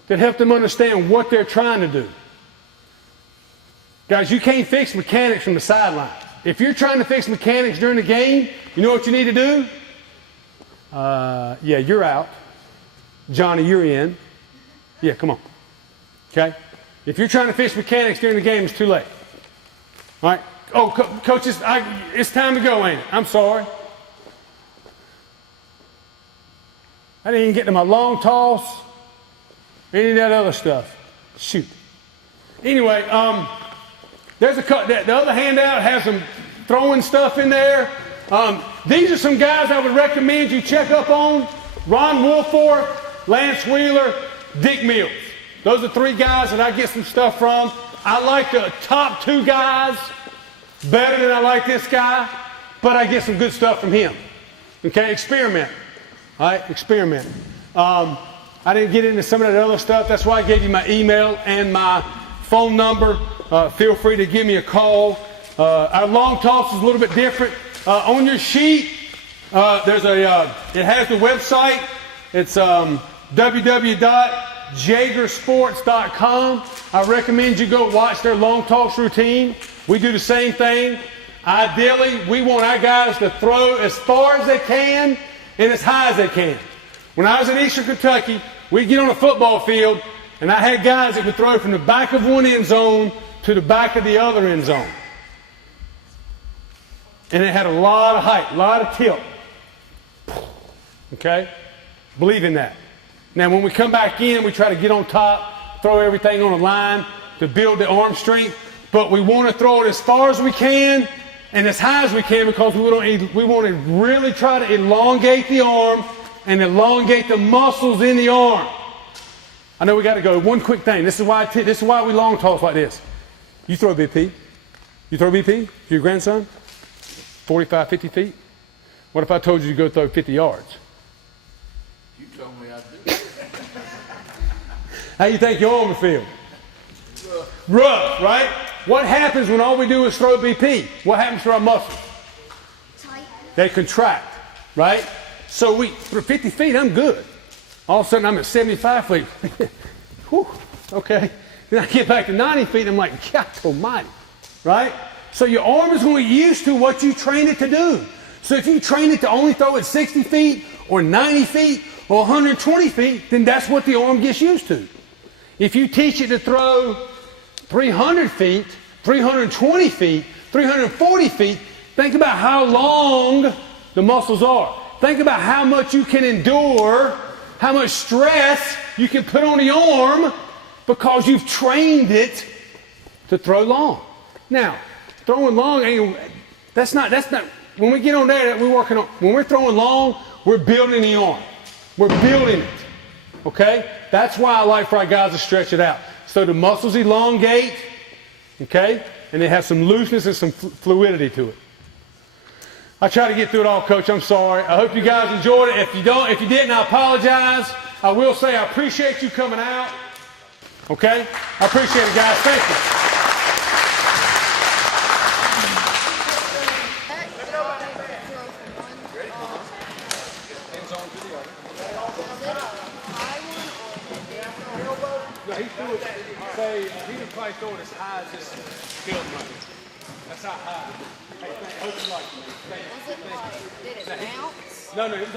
that help them understand what they're trying to do. Guys, you can't fix mechanics from the sideline. If you're trying to fix mechanics during the game, you know what you need to do? Yeah, you're out. Johnny, you're in. Yeah, come on. Okay? If you're trying to fix mechanics during the game, it's too late. All right? Oh, coach, it's time to go, ain't it? I'm sorry. I didn't even get to my long toss, any of that other stuff. Shoot. Anyway, there's the other handout has some throwing stuff in there. These are some guys I would recommend you check up on. Ron Woolfork, Lance Wheeler, Dick Mills. Those are three guys that I get some stuff from. I like the top two guys better than I like this guy, but I get some good stuff from him. Okay, experiment. All right, experiment. I didn't get into some of that other stuff. That's why I gave you my email and my phone number. Feel free to give me a call. Our long toss is a little bit different. On your sheet, it has the website. It's www.jagersports.com. I recommend you go watch their long toss routine. We do the same thing. Ideally, we want our guys to throw as far as they can and as high as they can. When I was in Eastern Kentucky, we'd get on a football field, and I had guys that would throw from the back of one end zone to the back of the other end zone. And it had a lot of height, a lot of tilt. Okay? Believe in that. Now, when we come back in, we try to get on top, throw everything on the line to build the arm strength. But we want to throw it as far as we can and as high as we can because we want to really try to elongate the arm and elongate the muscles in the arm. I know we got to go. One quick thing. This is why we long talks like this. You throw BP. You throw BP to your grandson? 45, 50 feet? What if I told you to go throw 50 yards? You told me I'd do it. How you think your arm would feel? Rough, right? What happens when all we do is throw BP? What happens to our muscles? They contract, right? So for 50 feet, I'm good. All of a sudden, I'm at 75 feet. Whew, okay. Then I get back to 90 feet, and I'm like, God almighty, right? So your arm is going to get used to what you train it to do. So if you train it to only throw at 60 feet or 90 feet or 120 feet, then that's what the arm gets used to. If you teach it to throw 300 feet, 320 feet, 340 feet, think about how long the muscles are. Think about how much you can endure, how much stress you can put on the arm because you've trained it to throw long. Now, throwing long, that's not, when we get on that, when we're throwing long, we're building the arm. We're building it. Okay? That's why I like for our guys to stretch it out. So the muscles elongate, okay? And they have some looseness and some fluidity to it. I try to get through it all, Coach. I'm sorry. I hope you guys enjoyed it. If you didn't, I apologize. I will say I appreciate you coming out. Okay? I appreciate it, guys. Thank you. No, he threw it. He didn't probably throw it as high as this field money. That's not high. Hey, hope you like it, man. Was it like, did it bounce? No, it was